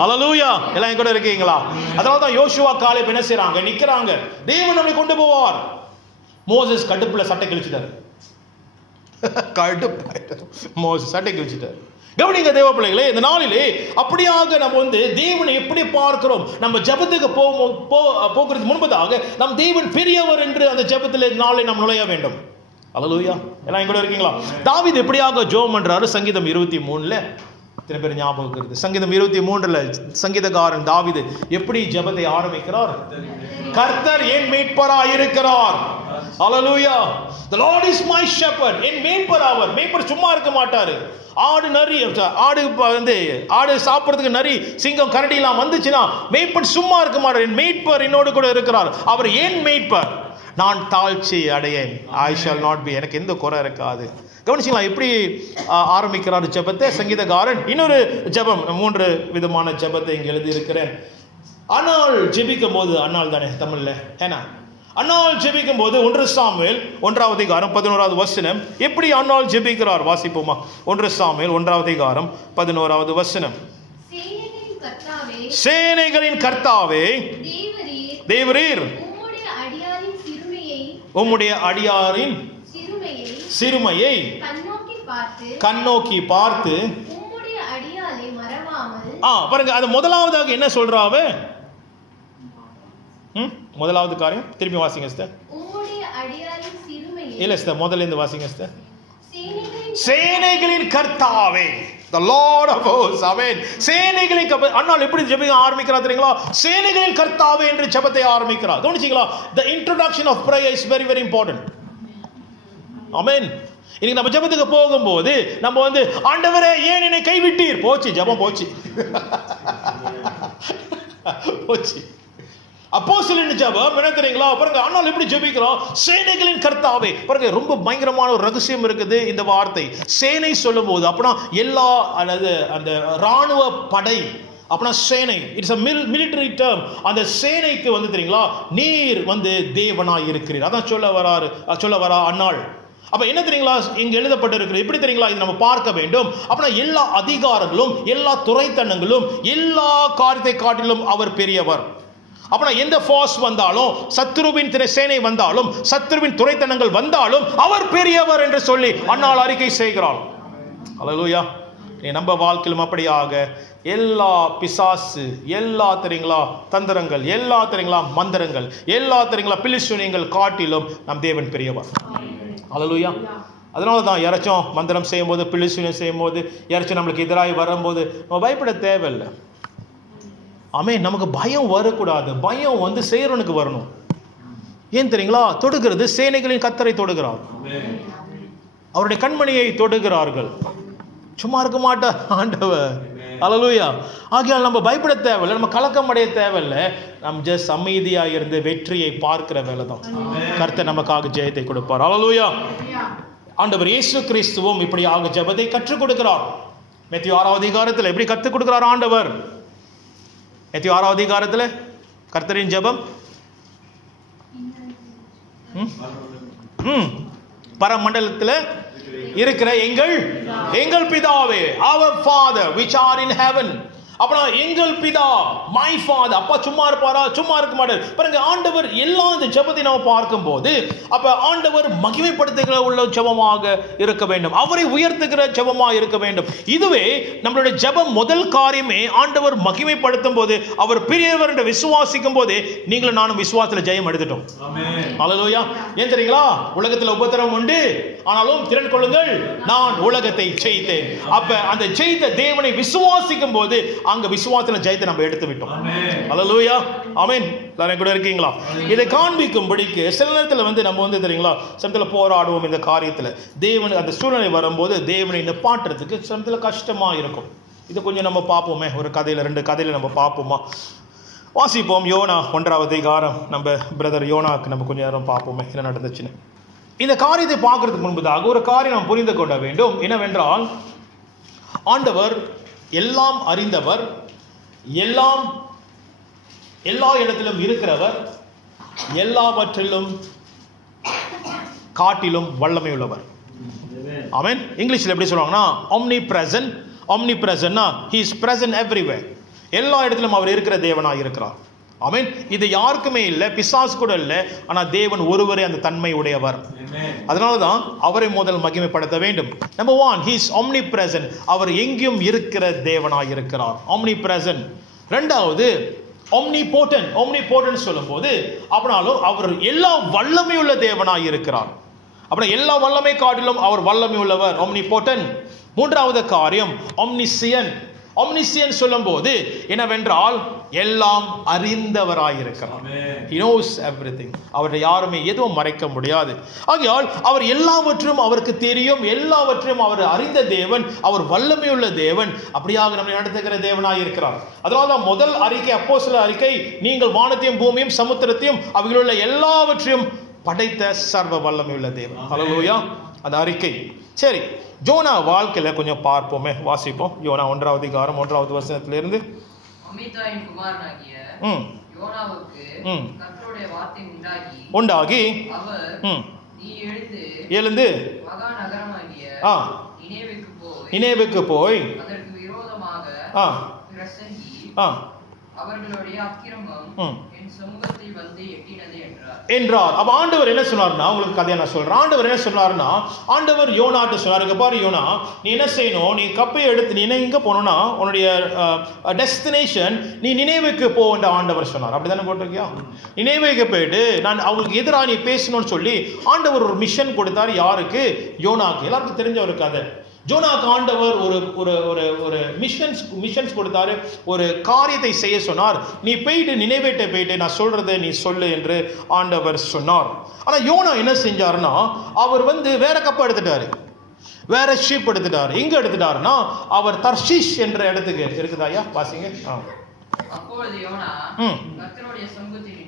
ஹல்லேலூயா. எல்லாம் என் கூட இருக்கீங்களா? அதனால தான் யோசுவா காலேப் என்ன செய்றாங்க? நிக்கிறாங்க. தேவன் நம்மை கொண்டு போவார். மோசஸ் கடுப்புல சட்டை கிழிச்சிட்டார். மோசஸ் சட்டை கிழிச்சிட்டார். கவனிங்க தேவ பிள்ளைகளே, இந்த நாளிலே அப்படியாக நம்ம தேவனை எப்படி பார்க்கிறோம்? நம்ம ஜெபத்துக்கு போகிறது முன்பதாக நம் தேவன் பெரியவர் என்று அந்த ஜெபத்திலே நாளை நாம் நுழைய வேண்டும். ஹல்லேலூயா. எல்லாம் என் கூட இருக்கீங்களா? தாவீது எப்படியாக ஜெபம் பண்றாரு? சங்கீதம் 23ல எத்தனை பேர் ஞாபகம் இருக்குது? சங்கீதம் 23ல சங்கீதக்காரன் தாவீது எப்படி ஜெபத்தை ஆரம்பிக்கிறார்? கர்த்தர் என் மீட்பராய் இருக்கிறார், Hallelujah. The Lord is my shepherd. என் மேய்ப்பர் அவர். மேய்ப்பர் சும்மா இருக்க மாட்டாரு. ஆடு நரி ஆடு வந்து ஆடு சாப்பிட்றதுக்கு நரி சிங்கம் கரடிலாம் வந்துச்சுன்னா மேய்ப்பர் சும்மா இருக்க மாட்டார். என் மேய்ப்பர் என்னோடு கூட இருக்கிறார். அவர் ஏன் மேய்ப்பர்? நான் தாழ்ச்சி அடையேன். I shall not be. எனக்கு எந்த குறை இருக்காது. கவனிச்சிங்களா எப்படி ஆரம்பிக்கிறார் ஜெபத்தை சங்கீதக்காரன்? இன்னொரு ஜெபம், 3 விதமான ஜெபத்தை இங்கே எழுதி இருக்கிறேன். ஆனால் ஜெபிக்கும் போது, அன்னால் தானே தமிழ்ல ஏன்னா அன்னால் ஜெபிக்கும் போது 1 சாமுவேல் 1ஆம் அதிகாரம் 11வது வசனம் எப்படி அன்னால் ஜெபிக்கிறார் வாசிப்போமா? 1 சாமுவேல் 1ஆம் அதிகாரம் 11வது வசனம். சேனைகளின் கர்த்தாவே தேவரீர் உம்முடைய அடியாரின் சிறுமையை கண்ணோக்கி பார்த்து பாருங்க. அது முதலாவதாக என்ன சொல்றாவ? முதலாவது காரியம் திருப்பி வாசிங்க சிஸ்டர். இல்ல சிஸ்டர், முதல்ல இருந்து வாசிங்க சிஸ்டர். சேனைகளின் கர்த்தாவே, the Lord of hosts. ஆமென். சேனைகளின் அன்னால் எப்படி ஜெபிக்க ஆரம்பிக்கிறார் தெரியுங்களா? சேனைகளின் கர்த்தாவே என்று ஜெபத்தை ஆரம்பிக்கிறார். கவனிச்சீங்களா? The introduction of prayer is very very important. ஆமென். இன்னைக்கு நம்ம ஜெபத்துக்கு போகும்போது நம்ம வந்து ஆண்டவரே ஏன் என்னை கைவிட்டீர்? போச்சு ஜெபம் போச்சு. போச்சு. அப்போஸ்தலரின் ஜெபம் என்ன தெரியுங்களா? பாருங்க அன்னால் எப்படி ஜெபிக்கிறோம். சேனைகளின் கர்த்தாவே. பாருங்க ரொம்ப பயங்கரமான ஒரு ரகசியம் இருக்குது இந்த வார்த்தை. சேனை சொல்லும்போது அப்படின்னா எல்லா அந்த ராணுவ படை அப்படின்னா சேனை, இட்ஸ் a military term. அந்த சேனைக்கு வந்து தெரியுங்களா நீர் வந்து தேவனாய் இருக்கிறீர். அதான் சொல்ல வரா அன்னாள். அப்ப என்ன தெரியுங்களா இங்க எழுதப்பட்டிருக்கிறது? எப்படி தெரியுங்களா இது நம்ம பார்க்க வேண்டும். அப்படின்னா எல்லா அதிகாரங்களும் எல்லா துறைத்தனங்களும் எல்லா காரியத்தை காட்டிலும் அவர் பெரியவர். அப்படின்னா எந்த ஃபோர்ஸ் வந்தாலும், சத்ருவின் சேனை வந்தாலும், சத்ருவின் துறைத்தனங்கள் வந்தாலும் அவர் பெரியவர் என்று சொல்லி அன்னாள் அறிக்கை செய்கிறாள். அல்லேலூயா. நம்ம வாழ்க்கையிலும் அப்படியாக எல்லா பிசாசு, எல்லா தெரியுங்களா தந்திரங்கள், எல்லா தெரியுங்களா மந்திரங்கள், எல்லா தெரியுங்களா பிலிஸ்தீனியங்கள் காட்டிலும் நம் தேவன் பெரியவர். அல்லேலூயா. அதனால தான் யாராச்சும் மந்திரம் செய்யும் போது, பிலிஸ்தீனியம் செய்யும் போது, யாராச்சும் நம்மளுக்கு எதிராக வரும்போது நம்ம பயப்பட தேவையில்லை. ஆமென். நமக்கு பயம் வரக்கூடாது. பயம் வந்து செய்யறவனுக்கு வரணும். ஏன் தெரியுங்களா? தொடுகிறது சேனைகளின் கர்த்தரை தொடுகிறார். அவருடைய கண்மணியை தொடுகிறார்கள். சும்மா இருக்க மாட்டார் ஆண்டவர். அல்லேலூயா. ஆகையால் நம்ம பயப்பட தேவையில்லை, நம்ம கலக்கம் அடைய தேவையில்லை. நம்ம ஜஸ்ட் அமைதியா இருந்து வெற்றியை பார்க்கிற வேலை தான். கர்த்தர் நமக்காக ஜெயத்தை கொடுப்பார். அல்லேலூயா. ஆண்டவர் இயேசு கிறிஸ்துவும் இப்படியாக ஜெபத்தை கற்றுக் கொடுக்கிறார். மத்தேயு 6ஆம் அதிகாரத்தில் எப்படி கற்றுக் கொடுக்கிறார் ஆண்டவர்? மத்தேயு 6ஆம் அதிகாரத்தில் கர்த்தரின் ஜெபம் பரமண்டலத்தில் இருக்கிற எங்கள் பிதாவே, our Father which are in heaven. அப்பனா எங்கள் பிதா, மை ஃபாதர். அப்பா சும்மா இருப்பாரா? சும்மா இருக்க மாட்டார். பாருங்க ஆண்டவர் எல்லா இந்த ஜெபத்தை நம்ம பார்க்கும்போது அப்ப ஆண்டவர் மகிமைப்படுத்துகிற உள்ள ஜெபமாக இருக்க வேண்டும். அவரை உயர்த்துகிற ஜெபமாக இருக்க வேண்டும். இதுவே நம்மளுடைய ஜெபம் முதல் காரியமே. ஆண்டவர் மகிமைப்படுத்தும் போது, அவர் பெரியவர் என்று விசுவாசிக்கும் போது நீங்களும் நானும் விசுவாசத்தில் ஜெயம் எடுத்துட்டோம். அல்லேலூயா. ஏன் தெரியுங்களா? உலகத்தில் உபத்திரவம் உண்டு, ஆனாலும் திறன் கொள்ளுங்கள், நான் உலகத்தை ஜெயித்தேன். அப்ப அந்த ஜெயித்த தேவனை விசுவாசிக்கும் போது அங்க விசுவாசத்துல ஜெயத்தை நம்ம எடுத்து விட்டோம். அல்லேலூயா. ஆமென். எல்லாரும் கூட இருக்கீங்களா? இதை காண்பிக்கும்படிக்கு சில நேரத்தில் வந்து நம்ம வந்து தெரியுங்களா சமயத்தில் போராடுவோம் இந்த காரியத்தில். தேவன் அந்த சூழ்நிலை வரும்போது தேவனை நிப்பாட்டுறதுக்கு சமயத்தில் கஷ்டமா இருக்கும். இது கொஞ்சம் நம்ம பார்ப்போமே. ஒரு கதையில 2 கதையில நம்ம பார்ப்போமா? வாசிப்போம். யோனா 1ஆம் அதிகாரம். நம்ம பிரதர் யோனாக்கு நம்ம கொஞ்சம் நேரம் பார்ப்போமே என்ன நடந்துச்சுன்னு. இந்த காரியத்தை பார்க்கறதுக்கு முன்பதாக ஒரு காரியம் நாம் புரிந்து கொள்ள வேண்டும். என்னவென்றால் ஆண்டவர் எல்லாம் அறிந்தவர், எல்லா இடத்திலும் இருக்கிறவர், எல்லாவற்றிலும் காட்டிலும் வல்லமை உள்ளவர். ஆமென். இங்கிலீஷ்ல எப்படி சொல்றாங்கன்னா omnipresent. omnipresentனா he is present everywhere. எல்லா இடத்திலும் அவர் இருக்கிற தேவனாய் இருக்கிறார். ஆமென். இது யாருக்குமே இல்லை, பிசாசு கூட இல்லை. ஆனால் தேவன் ஒருவரே அந்த தன்மை உடையவர். அதனால தான் அவரை முதல் மகிமைப்படுத்த வேண்டும். Number 1, he is omnipresent. அவர் எங்கேயும் இருக்கிற தேவனாய் இருக்கிறார். omnipresent. ரெண்டாவது omnipotent. omnipotent சொல்லும்போது அப்படினாலும் அவர் எல்லா வல்லமையுள்ள தேவனாய் இருக்கிறார். அப்புறம் எல்லா வல்லமை காட்டிலும் அவர் வல்லமை உள்ளவர். omnipotent. மூன்றாவது காரியம் omniscient. omniscient சொல்லும்போது என்னவென்றால் எல்லாம் அறிந்தவராயிருக்கிறார். He knows everything. அவர் யாருமே எதுவும் மறைக்க முடியாது. ஆகையால் அவர் எல்லாவற்றும் அவருக்கு தெரியும், எல்லாவற்றையும் அவர் அறிந்த தேவன், அவர் வல்லமையுள்ள தேவன், அப்படியாக நம்மை நடத்துகிற தேவனாய் இருக்கிறார். அதனால்தான் முதல் அறிக்கை, அப்போஸ்தலர் அறிக்கை, நீங்கள் வானத்தையும் பூமியும் சமுத்திரத்தையும் அவைகளுள்ள எல்லாவற்றையும் படைத்த சர்வ வல்லமையுள்ள தேவன். ஹல்லேலூயா. அந்த அறிக்கை. சரி, யோனா வாழ்க்கையில கொஞ்சம் பார்ப்போமே, வாசிப்போம். யோனா 1வது அதிகாரம் 1வது வசனத்திலிருந்து. அமித்தாயின் குமாரனாகிய யோனாவுக்கு கர்த்தருடைய வார்த்தை உண்டாகி அவர் நீ எழுந்து மகா நகரமாகிய நினேவுக்கு போய் அதற்கு விரோதமாக பிரசங்கி அவர்களுடைய அக்கிரமம் என் சமூகத்தில் வந்து எட்டினது என்றார். அப்ப ஆண்டவர் என்ன சொன்னார்னா, உங்களுக்கு கதையை நான் சொல்றேன். ஆண்டவர் என்ன சொன்னார்னா, ஆண்டவர் யோனாட்ட சொன்னாரு, பாரு யோனா, நீ என்ன செய்யணும், நீ கப்பையை எடுத்து நீ எங்க போகணும்னா உன்னுடைய டெஸ்டினேஷன் நீ நினைவுக்கு போன்ற ஆண்டவர் சொன்னார். அப்படிதானே போட்டிருக்கியா? நினைவுக்கு போயிட்டு நான் அவங்களுக்கு எதிராக நீ பேசணும்னு சொல்லி ஆண்டவர் ஒரு மிஷன் கொடுத்தாரு. யாருக்கு? யோனாக்கு. எல்லாருக்கும் தெரிஞ்ச ஒரு கதை. யோனாக்கு ஆண்டவர் ஒரு ஒரு ஒரு ஒரு மிஷன்ஸ் கொடுத்தாரு, ஒரு காரியத்தை செய்ய சொன்னார். நீ போயிட்டு நினைவேட்ட போயிட்டு நான் சொல்றதை நீ சொல்லு என்று ஆண்டவர் சொன்னார். ஆனா யோனா என்ன செஞ்சாருன்னா, அவர் வேற கப்பை எடுத்துட்டாரு, வேற ஷிப் எடுத்துட்டாரு. எங்க எடுத்துட்டாருன்னா, அவர் தர்ஷீஷ் என்ற இடத்துக்கு இருக்குதா ஐயா, வாசிங்க. அப்பொழுது யோனா கர்த்தருடைய சமூகத்தில்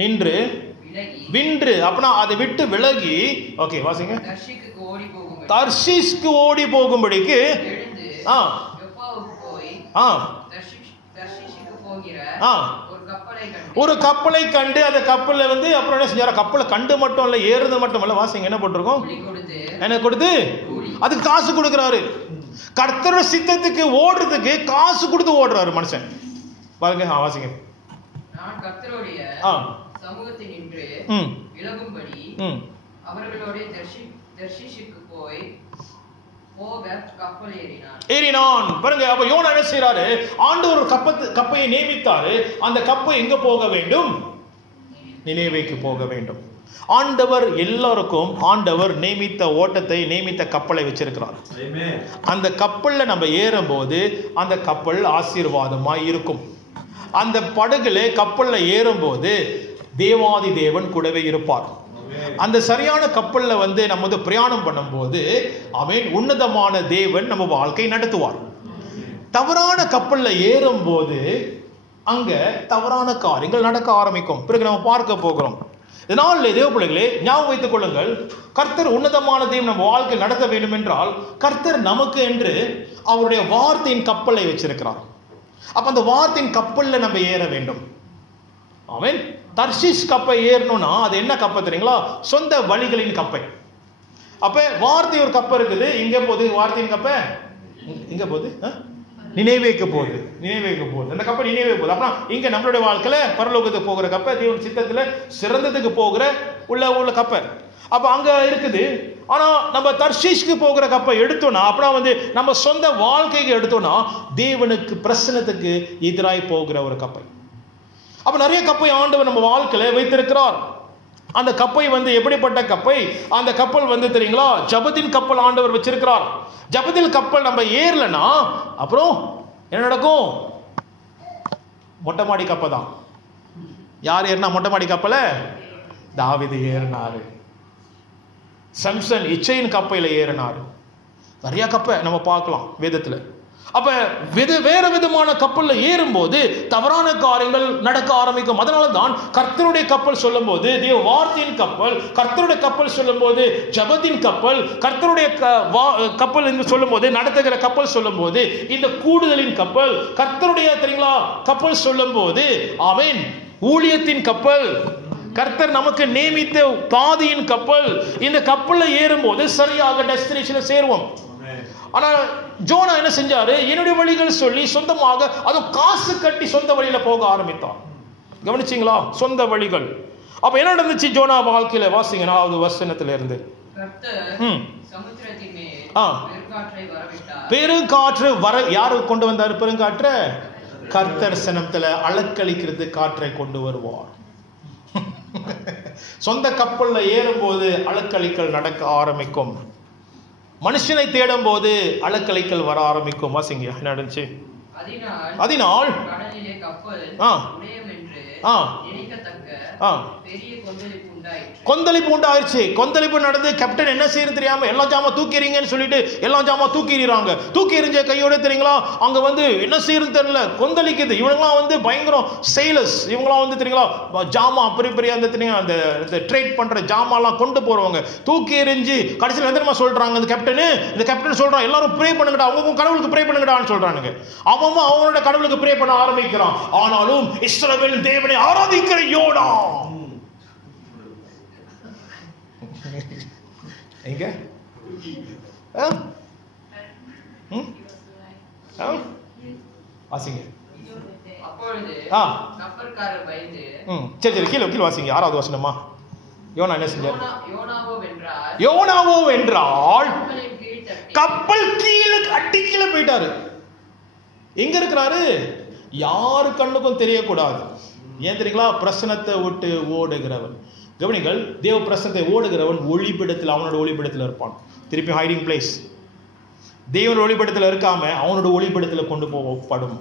நின்று வின்று, அப்பனா அதை விட்டு விலகி, ஓகே வாசிங்க, தர்ஷீஷ்க்கு ஓடி போகும்படிக்கு ஒரு கப்பலை கண்டு அந்த கப்பல்ல அப்புறம் என்ன செஞ்சாரு, கப்பலை கண்டு மட்டும் இல்ல, ஏறுறது மட்டும் இல்ல, வாசிங்க என்ன போட்டிருக்கோம், என்ன கொடுத்து அதுக்கு காசு கொடுக்கிறாரு. கர்த்தரோட சித்தத்துக்கு ஓடுறதுக்கு காசு கொடுத்து ஓடுறாரு மனுஷன். பாருங்க, வாசிங்க. சமூகத்தில் நின்று விலகும்படி அவர்களோட தர்ஷீஷுக்கு போக கப்பல் ஏறினான். பாருங்க, அப்ப யோனா என்ன செய்யறாரு, ஆண்டவர் கப்பையை நியமித்தாரு. அந்த கப்பை எங்க போக வேண்டும்? நினைவேக்கு போக வேண்டும். ஆண்டவர் எல்லாருக்கும் ஆண்டவர் நியமித்த ஓட்டத்தை, நியமித்த கப்பலை வச்சிருக்கிறார். அந்த கப்பல்ல நம்ம ஏறும் போது அந்த கப்பல் ஆசீர்வாதமாய் இருக்கும். அந்த படகுல கப்பல்ல ஏறும் போது தேவாதி தேவன் கூடவே இருப்பார். அந்த சரியான கப்பல்ல நம்ம பிரயாணம் பண்ணும்போது அவன் உன்னதமான தேவன் நம்ம வாழ்க்கை நடத்துவார். தவறான கப்பல்ல ஏறும் போது அங்க தவறான காரியங்கள் நடக்க ஆரம்பிக்கும். பிறகு நம்ம பார்க்க போகிறோம். இதனால் தேவ பிள்ளைகளே, ஞாபகம் வைத்துக் கொள்ளுங்கள், கர்த்தர் உன்னதமான தேவன் நம்ம வாழ்க்கை நடத்த வேண்டும் என்றால் கர்த்தர் நமக்கு என்று அவருடைய வார்த்தையின் கப்பலை வச்சிருக்கிறார். அப்ப அந்த வார்த்தையின் கப்பல்ல நம்ம ஏற வேண்டும். ஆமென். தர்ஷீஷ் கப்பை ஏறணும்னா அது என்ன கப்பை தெரியுங்களா? சொந்த வழிகளின் கப்பை. அப்ப வார்த்தை ஒரு கப்பை இருக்குது. இங்க போகுது வார்த்தையின் கப்பை, இங்க போகுது நினைவேக்கு போகுது. அந்த கப்பை நினைவே போகுது. அப்புறம் இங்க நம்மளுடைய வாழ்க்கையில பரலோகத்துக்கு போகிற கப்பை, தேவன் சித்தத்துல சிறந்ததுக்கு போகிற உள்ள கப்பை அப்ப அங்க இருக்குது. ஆனா நம்ம தர்ஷீஷ்க்கு போகிற கப்பை எடுத்தோம்னா, அப்புறம் நம்ம சொந்த வாழ்க்கைக்கு எடுத்தோம்னா தேவனுக்கு பிரசன்னத்துக்கு எதிராய் போகிற ஒரு கப்பை. அப்ப நிறைய கப்பை ஆண்டவர் நம்ம வாழ்க்கையில வைத்திருக்கிறார். அந்த கப்பை எப்படிப்பட்ட கப்பை? அந்த கப்பல் தெரியுங்களா, ஜபத்தின் கப்பல் ஆண்டவர் வச்சிருக்கிறார். ஜபத்தின் கப்பல் நம்ம ஏறலனா அப்புறம் என்ன நடக்கும்? மொட்டை மாடி கப்பை தான். யார் ஏறினா மொட்டை மாடி கப்பல? தாவீது ஏறினாரு. சம்சன் இச்சையின் கப்பையில ஏறினாரு. நிறைய கப்பை நம்ம பார்க்கலாம் வேதத்துல. அப்ப வேற விதமான கப்பல்ல ஏறும்போது தவறான காரியங்கள் நடக்க ஆரம்பிக்கும். அதனால தான் கர்த்தருடைய கப்பல் சொல்லும் போது தேவ வார்த்தையின் கப்பல், கர்த்தருடைய கப்பல் சொல்லும் போது ஜபத்தின் கப்பல், கர்த்தருடைய கப்பல் என்று சொல்லும் போது நடத்துகிற கப்பல் சொல்லும் போது இந்த கூடுதலின் கப்பல், கர்த்தருடைய தெரியுங்களா கப்பல் சொல்லும் போது ஆமென் ஊழியத்தின் கப்பல், கர்த்தர் நமக்கு நியமித்த பாதையின் கப்பல். இந்த கப்பல்ல ஏறும்போது சரியாக டெஸ்டினேஷனை சேருவோம். ஆனா ஜோனா என்ன செஞ்சாரு? என்னுடைய வழிகள் சொல்லி சொந்தமாக அதுவும் காசு கட்டி சொந்த வழியில போக ஆரம்பித்தான். கவனிச்சீங்களா? சொந்த வழிகள். அப்ப என்ன நடந்துச்சு ஜோனா வாழ்க்கையில? வாசிங்க 4வது வசனத்துல இருந்து. பெருங்காற்று வர யாரு கொண்டு வந்தாரு? பெருங்காற்று கர்த்தர் சனத்துல அலக்களிக்கிறது காற்றை கொண்டு வருவார். சொந்த கப்பல்ல ஏறும்போது அலக்களிக்கல் நடக்க ஆரம்பிக்கும். மனுஷனை தேடும் போது அலக்கலைகள் வர ஆரம்பிக்கும். வாசிங்க, என்ன நடந்துச்சு? அதனால் கடலிலே கப்பல் உடையும் என்று நினைக்கத்தக்க பெரிய கொந்தளிப்பு உண்டாயிருச்சு. கொந்தளிப்பு நடந்து கேப்டன் என்ன செய்யறது தெரியாம எல்லா ஜாமா தூக்கிறீங்கன்னு சொல்லிட்டு எல்லா ஜாமா தூக்கிடுறாங்க. தூக்கி எறிஞ்ச கையோட தெரியுங்களா, அங்க வந்து என்ன செய்யறது தெரியல, கொந்தளிக்குது. இவங்கெல்லாம் வந்து பயங்கரம் செயலர்ஸ். இவங்கெல்லாம் வந்து தெரியுங்களா ஜாமா பெரிய பெரிய அந்த ட்ரேட் பண்ற ஜாமாலாம் கொண்டு போறவங்க. தூக்கி எறிஞ்சு கடைசியில் எந்திரமா சொல்றாங்க இந்த கேப்டன் சொல்றான், எல்லாரும் ப்ரே பண்ணுங்கடா, அவங்க கடவுளுக்கு ப்ரே பண்ணுங்கடான்னு சொல்றானுங்க. அவன் அவனோட கடவுளுக்கு ப்ரே பண்ண ஆரம்பிக்கிறான். ஆனாலும் இஸ்ரவேல் தேவனை ஆராதிக்கிற யோனா எங்க வாசிங்க. சரி கீழே வாசிங்க. 6வது வசனமா? யோனா என்ன செஞ்சார்? யோனாவோ வென்றால் கப்பல் கீழே அடி கீழே போயிட்டாரு. எங்க இருக்கிறாரு? யாரு கண்ணுக்கும் தெரியக்கூடாது. ஏன் தெரியுங்களா? பிரசனத்தை விட்டு ஓடுகிறவன். கவனிங்கள், தேவ பிரசனத்தை ஓடுகிறவன் ஒளிபிடத்தில், அவனோட ஒளிபிடத்தில் இருப்பான். திருப்பி ஹைடிங் பிளேஸ். தேவனோட ஒளிபிடத்தில் இருக்காம அவனோட ஒளிபிடத்தில் கொண்டு போகப்படும்.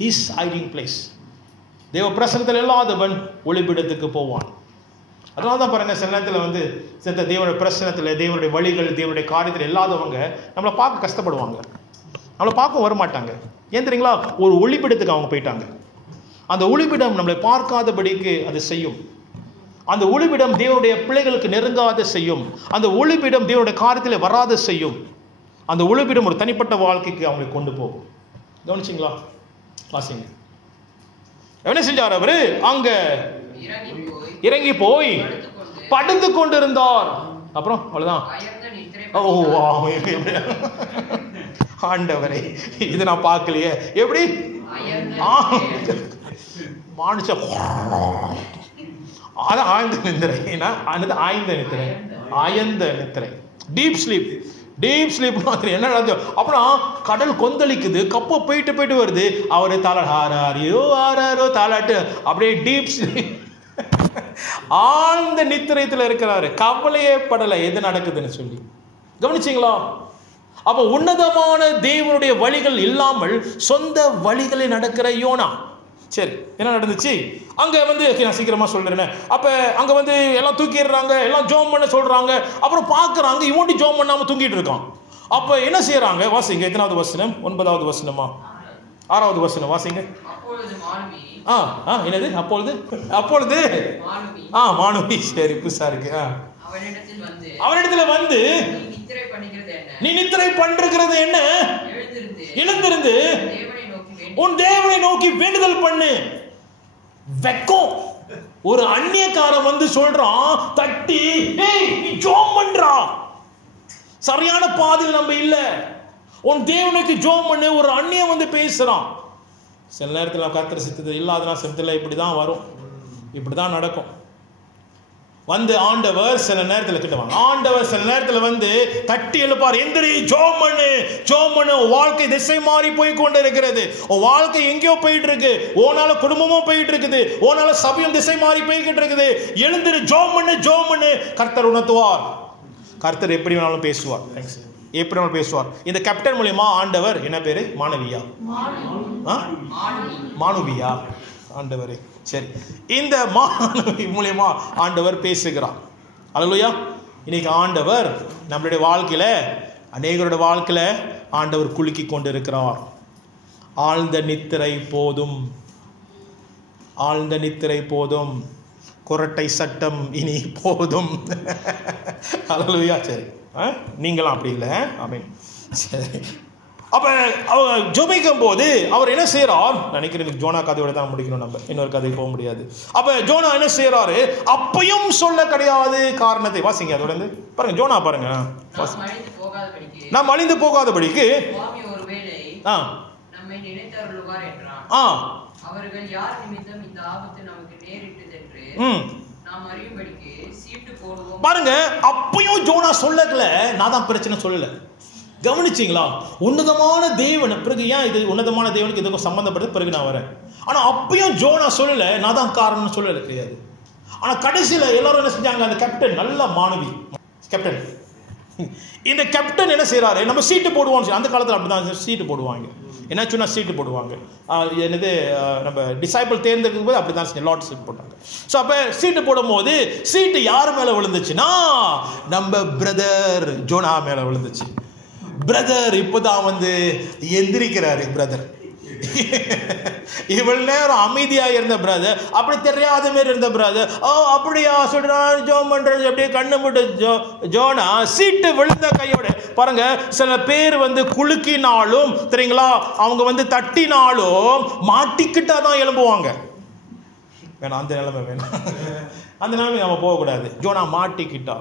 His hiding place. தேவ பிரசனத்தில் இல்லாதவன் ஒளிபிடத்துக்கு போவான். அதனால தான் பாருங்க, சில நேரத்தில் வந்து தேவனுடைய பிரசனத்தில், தேவனுடைய வழிகள், தேவனுடைய காரியத்தில் இல்லாதவங்க நம்மளை பார்க்க கஷ்டப்படுவாங்க, நம்மளை பார்க்க வரமாட்டாங்க. ஏன் தெரியுங்களா? ஒரு ஒளிபிடத்துக்கு அவங்க போயிட்டாங்க. அந்த ஒளிபிடம் நம்மளை பார்க்காதபடிக்கு அது செய்யும். அந்த ஒளிபிடம் தேவனுடைய பிள்ளைகளுக்கு நெருங்காத செய்யும். அந்த ஒளிபிடம் தேவனுடைய காரியத்தில் வராத செய்யும். அந்த ஒளிபிடம் ஒரு தனிப்பட்ட வாழ்க்கைக்கு அவங்களை கொண்டு போகும். கவனிச்சிங்களா? வாசிங்க. என்ன செஞ்சார் அவரு? அங்க இறங்கி போய் படுத்து கொண்டிருந்தார். அப்புறம் அவ்வளவுதான். ஆண்டவரே, இது நான் பார்க்கலையே. எப்படி மானுஷ ஆழ்ந்த நித்திரை, ஆழ்ந்த நித்திரை, டீப் ஸ்லீப். டீப் ஸ்லீப் என்ன நடந்தது? அப்புறம் கடல் கொந்தளிக்குது, கப்பை போயிட்டு வருது. அவரு ஆராரோ தாளாட்டு, அப்படியே டீப் ஸ்லீப், ஆழ்ந்த நித்திரையில் இருக்கிறாரு. கவலையே படலை எது நடக்குதுன்னு சொல்லி. கவனிச்சிங்களா? அப்ப உன்னதமான தேவனுடைய வழிகள் இல்லாமல் சொந்த வழிகளை நடக்கிற யோனா. சரி, என்ன நடந்துச்சு அங்க வந்து? நான் சீக்கிரமா சொல்றேன். அப்ப அங்க வந்து எல்லாம் தூக்கிடுறாங்க, எல்லாம் ஜோம் பண்ண சொல்றாங்க. அப்புறம் பாக்குறாங்க இவன் ஜோம் பண்ணாம தூங்கிட்டு இருக்கான். அப்ப என்ன செய்யறாங்க? வாசிங்க. எத்தனாவது வசனம்? 9வது வசனமா? 6வது வசனம் வாசிங்க. என்னது? அப்பொழுது மாணவி. சரி, புதுசா இருக்கு. அவனிடத்துல வந்து நீ நித்திரை பண்றது என்ன? எழுந்திருந்து உன் தேவனை நோக்கி வேண்டுதல் பண்ணு. வெக்கம். ஒரு அந்நியக்காரன் வந்து சொல்றான், தட்டி, நீ ஜோம் பண்றா. சரியான பாதையில் நம்ம இல்ல. உன் தேவனுக்கு ஜோம் பண்ணு. ஒரு அந்நியன் வந்து பேசுறான். சில நேரத்தில் கர்த்தர் சித்தது இல்லாதனா சித்தத்தில் இப்படிதான் வரும், இப்படிதான் நடக்கும். வந்து ஆண்டவர் சில நேரத்தில் கிட்டவாங்க. ஆண்டவர் சில நேரத்தில் வந்து தட்டி எழுப்பார். எந்திரி, ஜோம் பண்ணு. வாழ்க்கை திசை மாறி போய் கொண்டு இருக்கிறது. உன் வாழ்க்கை எங்கேயோ போயிட்டு இருக்கு. ஓனால குடும்பமும் போயிட்டு இருக்குது. ஓனால சபையும் திசை மாறி போய்கிட்டு இருக்குது. எழுந்திரு, ஜோம் பண்ணு. கர்த்தர் உணர்த்துவார். கர்த்தர் எப்படி வேணாலும் பேசுவார். எப்படி வேணாலும் பேசுவார். இந்த கேப்டன் மூலியமா ஆண்டவர் என்ன பேரு? மாணவியா ஆண்டவரே. சரி, இந்த மாணவி மூலியமா ஆண்டவர் பேசுகிறார். அல்லேலூயா. இன்னைக்கு ஆண்டவர் நம்மளுடைய வாழ்க்கையில, அநேகருடைய வாழ்க்கையில ஆண்டவர் குலுக்கி கொண்டு இருக்கிறார். ஆழ்ந்த நித்திரை போதும், குரட்டை சட்டம் இனி போதும். அல்லேலூயா. சரி, நீங்களும் அப்படி இல்லை. ஆமென். சரி, அப்ப அவர் ஜெபிக்கும் போது அவர் என்ன செய்யறார்? நினைக்கிறேன் ஜோனா கதையோட தான் முடிக்கணும், நம்ம இன்னொரு கதை போக முடியாது. அப்ப ஜோனா என்ன செய்யறாரு? அப்பையும் சொல்ல கிடையாது காரணத்தை. வாசிங்க, அதோட பாருங்க. ஜோனா பாருங்க. நாம் அழிந்து போகாதபடிக்கு பாருங்க. அப்பையும் ஜோனா சொல்லல, நான் தான் பிரச்சனை சொல்லல. கவனிச்சிங்களா? உன்னதமான தேவன். பிறகு ஏன் இது உன்னதமான தேவனுக்கு இதுக்கும் சம்பந்தப்பட்டது? பிறகு நான் வரேன். ஆனா அப்பயும் ஜோனா சொல்லல, நான் தான் காரணம்னு சொல்லல கிடையாது. ஆனா கடைசியில எல்லாரும் என்ன செஞ்சாங்க? அந்த கேப்டன், நல்ல மாணவி கேப்டன், இந்த கேப்டன் என்ன செய்யறாரு, நம்ம சீட்டு போடுவோம். அந்த காலத்தில் அப்படிதான் சீட்டு போடுவாங்க. என்ன சொன்னா சீட்டு போடுவாங்க. என்னது நம்ம டிசைபிள் தேர்ந்தெடுக்கும் போது அப்படி தான் லாட் சீட் போட்டாங்க. ஸோ அப்போ சீட்டு போடும்போது சீட்டு யார் மேலே விழுந்துச்சுன்னா நம்ம பிரதர் ஜோனா மேலே விழுந்துச்சு. பிரதர் இப்போதான் வந்து எந்திரிக்கிறாரு. பிரதர் இவ்வளவு நேரம் அமைதியா இருந்த பிரதர், அப்படி தெரியாத மாதிரி இருந்த பிரதர், அப்படியா சொல்றான் ஜோம் பண்றது, அப்படியே கண்ணு முட்டு ஜோனா சீட்டு விழுந்த கையோட பாருங்க. சில பேர் வந்து குலுக்கினாலும் தெரியுங்களா, அவங்க வந்து தட்டினாலும் மாட்டிக்கிட்டா தான் எழும்புவாங்க. வேணாம், அந்த நிலைமை வேணாம், அந்த நிலைமை நம்ம போகக்கூடாது. ஜோனா மாட்டிக்கிட்டா.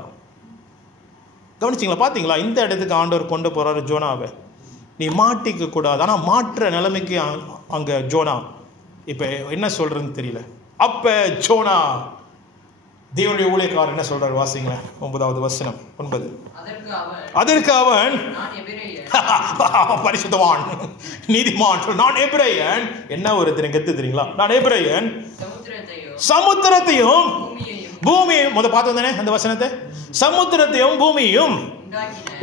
கவனிச்சிங்களா, பார்த்தீங்களா? இந்த இடத்துக்கு ஆண்டவர் கொண்டு போறாரு ஜோனாவை. நீ மாட்டிக்க கூடாது. ஆனால் மாற்ற நிலைமைக்கு அங்கே ஜோனா இப்போ என்ன சொல்றதுன்னு தெரியல. அப்போ ஜோனா தேவனுடைய ஊழியக்காரர் என்ன சொல்றாரு வாசிங்களேன். 9வது வசனம் 9. அதற்கு அவன் பரிசுத்தவான் நீதிமான் நான் எபிரேயன். என்ன ஒரு கெத்து தெரியுங்களா, நான் எபிரேயன் சமுத்திரத்தையும் பூமியையும் முதல் பார்த்து வந்தானே அந்த வசனத்தை. சமுத்திரத்தையும் பூமியையும்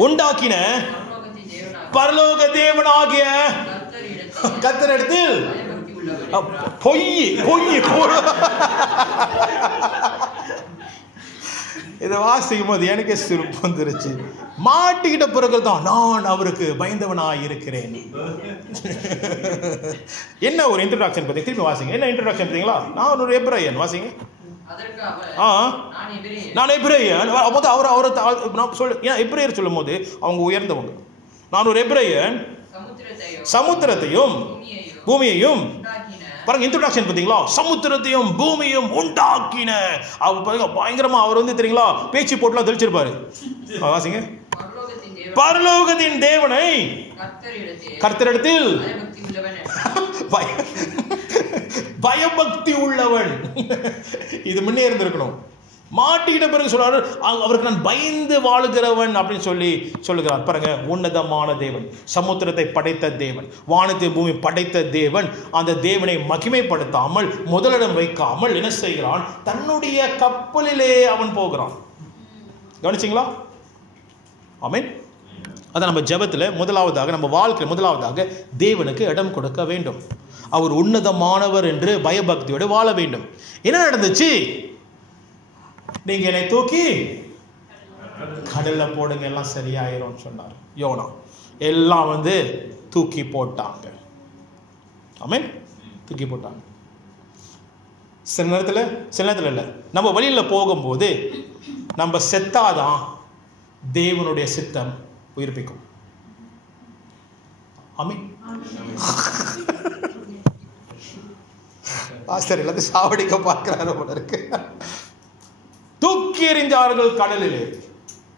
உண்டாக்கின பரலோக தேவனாகிய கர்த்தரிடத்தில் பொய் இதை வாசிக்கும் போது எனக்கு சிரிப்பு வந்துருச்சு. மாட்டிக்கிட்ட பிறகு தான் நான் அவருக்கு பயந்தவனாய் இருக்கிறேன். என்ன ஒரு இன்ட்ரோடக்ஷன் பத்தி திருப்பி வாசிங்க. என்ன இன்ட்ரோடக்ஷன் பார்த்தீங்களா? நான் ஒரு எபிரேயன். வாசிங்க. நான் எபிரேயன். எபிரேயர் சொல்லும் போது அவங்க உயர்ந்தவங்க. நான் ஒரு எபிரேயன் சமுத்திரத்தையும் பூமியையும் பாருங்க இன்ட்ரோடக்ஷன் பார்த்தீங்களா, சமுத்திரத்தையும் பூமியும் உண்டாக்கின. பயங்கரமா அவர் வந்து தெரியுங்களா பேச்சு போட்டுலாம் தெளிச்சிருப்பாரு. வாசிங்க. பரலோகத்தின் தேவனை கர்த்தரிடத்தில் பயபக்தி உள்ளவன். இது முன்னே இருந்திருக்கணும். மாட்டிக்கிட்ட பிறகு சொல்றாரு அவருக்கு நான் பயந்து வாழுகிறவன் அப்படின்னு சொல்லுகிறார். பாருங்க, உன்னதமான தேவன், சமுத்திரத்தை படைத்த தேவன், வானத்தை பூமி படைத்த தேவன், அந்த தேவனை மகிமைப்படுத்தாமல் முதலிடம் வைக்காமல் என்ன செய்கிறான், தன்னுடைய கப்பலிலே அவன் போகிறான். கவனிச்சிங்களா? ஆமென். அதான் நம்ம ஜெபத்தில் முதலாவதாக, நம்ம வாழ்க்கையில் முதலாவதாக தேவனுக்கு இடம் கொடுக்க வேண்டும். அவர் உன்னதமானவர் என்று பயபக்தியோடு வாழ வேண்டும். என்ன நடந்துச்சு? நீங்க என்னை தூக்கி கடல்ல போடுங்க, எல்லாம் சரியாயிரும் சொன்னார் யோனா. எல்லாம் வந்து தூக்கி போட்டாங்க. ஆமென். தூக்கி போட்டாங்க. சில நேரத்தில் இல்லை, நம்ம வழியில போகும்போது நம்ம செத்தாதான் தேவனுடைய சித்தம் உயிர்ப்பிக்கும். ஆமென். ஆஸ்தர் எல்லாத்தையும் சாவடிக்க பார்க்கிறாரு போல இருக்கு. தூக்கி எறிஞ்சார்கள் கடலிலே.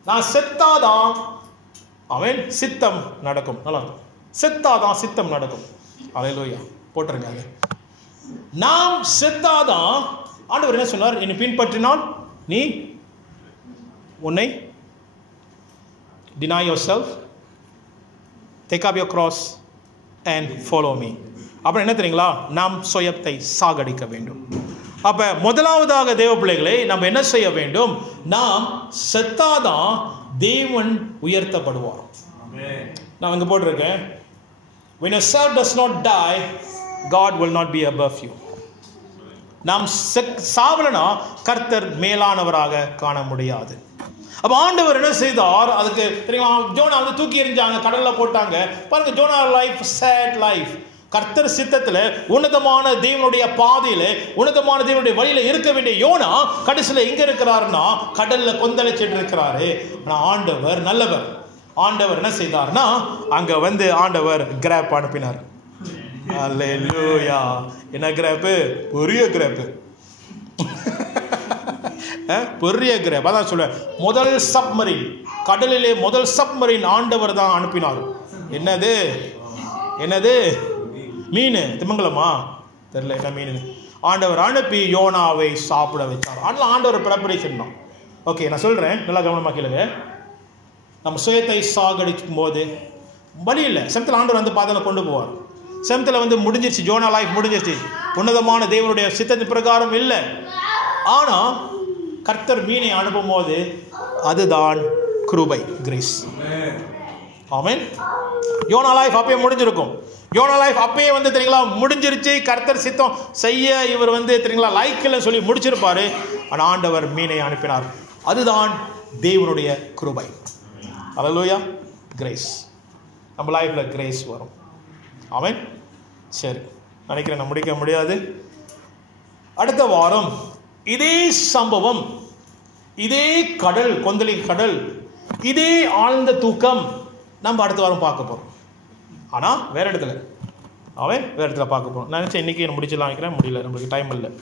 நான் செத்தாதான் அவன் சித்தம் நடக்கும். நல்லா இருக்கும். செத்தாதான் சித்தம் நடக்கும். அல்லேலூயா. போட்டுருங்க. நாம் செத்தாதான் ஆண்டவர் என்ன சொன்னார், என்னை பின்பற்றினால் நீ உன்னை deny yourself, take up your cross and follow me. அப்புறம் என்ன தெரியுங்களா, நாம் சுயத்தை சாகடிக்க வேண்டும். அப்ப முதலாவதாக தேவ பிள்ளைகளை நம்ம என்ன செய்ய வேண்டும், நாம் செத்தாதான் தேவன் உயர்த்தப்படுவார். நான் அங்க போட்டிருக்கேன், when yourself does not die, God will not be above you. நாம் சாவலனா கர்த்தர் மேலானவராக காண முடியாது. அப்ப ஆண்டவர் என்ன செய்தார், அதுக்கு தெரியுமா, ஜோனா வந்து தூக்கி எறிஞ்சாங்க, கடல்ல போட்டாங்க. பாருங்க, ஜோனா லைஃப் சேட் லைஃப். கர்த்தர் சித்தத்தில் உன்னதமான தேவனுடைய பாதையில, உன்னதமான தேவனுடைய வழியில இருக்க வேண்டிய யோனா கடைசியில் எங்க இருக்கிறாருன்னா கடல்ல கொந்தளிச்சிட்டு இருக்கிறாரு. ஆனா ஆண்டவர் நல்லவர். ஆண்டவர் என்ன செய்தார்னா அங்க வந்து ஆண்டவர் கிராப் அனுப்பினார். அல்லேலூயா. என்ன கிராப்? பெரிய கிராப். பெரிய கிராப். அதான் சொல்ல, முதல் சப்மரின், கடலிலே முதல் சப்மரின் ஆண்டவர் தான் அனுப்பினார். என்னது என்னது மீன் திமங்கலமா தெரியல, என்ன மீன். ஆண்டவர் அனுப்பி யோனாவை சாப்பிட வச்சார். அதனால ஆண்டவர் ப்ரிப்பரேஷன் தான். ஓகே, நான் சொல்றேன், நல்லா கவனமா கேளுங்க. நம்ம சுயத்தை சாகடிக்கும் போது வழி இல்லை. செமத்தில் ஆண்டவர் வந்து பாதனை கொண்டு போவார். செமத்தில் வந்து முடிஞ்சிருச்சு, ஜோனா லைஃப் முடிஞ்சிருச்சு, உன்னதமான தேவனுடைய சித்தத்தின் பிரகாரம் இல்லை. ஆனா கர்த்தர் மீனை அனுப்பும் போது அதுதான் கிருபை, கிரேஸ். ஆமென். யோனா லைஃப் அப்பயே முடிஞ்சிருக்கும். யோனா லைஃப் அப்பயே வந்து தெரியுங்களா முடிஞ்சிருச்சு. கர்த்தர் சித்தம் செய்ய இவர் வந்து தெரியுங்களா லைக்கில் சொல்லி முடிச்சிருப்பாரு. ஆனால் ஆண்டவர் மீனை அனுப்பினார். அதுதான் தேவனுடைய கிருபை. அல்லேலூயா. கிரேஸ். நம்ம லைஃப்ல கிரேஸ் வரும். ஆமென். சரி, நினைக்கிறேன் நான் முடிக்க முடியாது. அடுத்த வாரம் இதே சம்பவம், இதே கடல், கொந்தளி கடல், இதே ஆழ்ந்த தூக்கம் நம்ம அடுத்த வாரம் பார்க்க போகிறோம். ஆனால் வேற இடத்துல, வேற இடத்துல பார்க்க போகிறோம். நான் நினச்சேன் இன்றைக்கி முடிச்சிடலாம் நினைக்கிறேன், முடியல, நம்மளுக்கு டைம் இல்லை.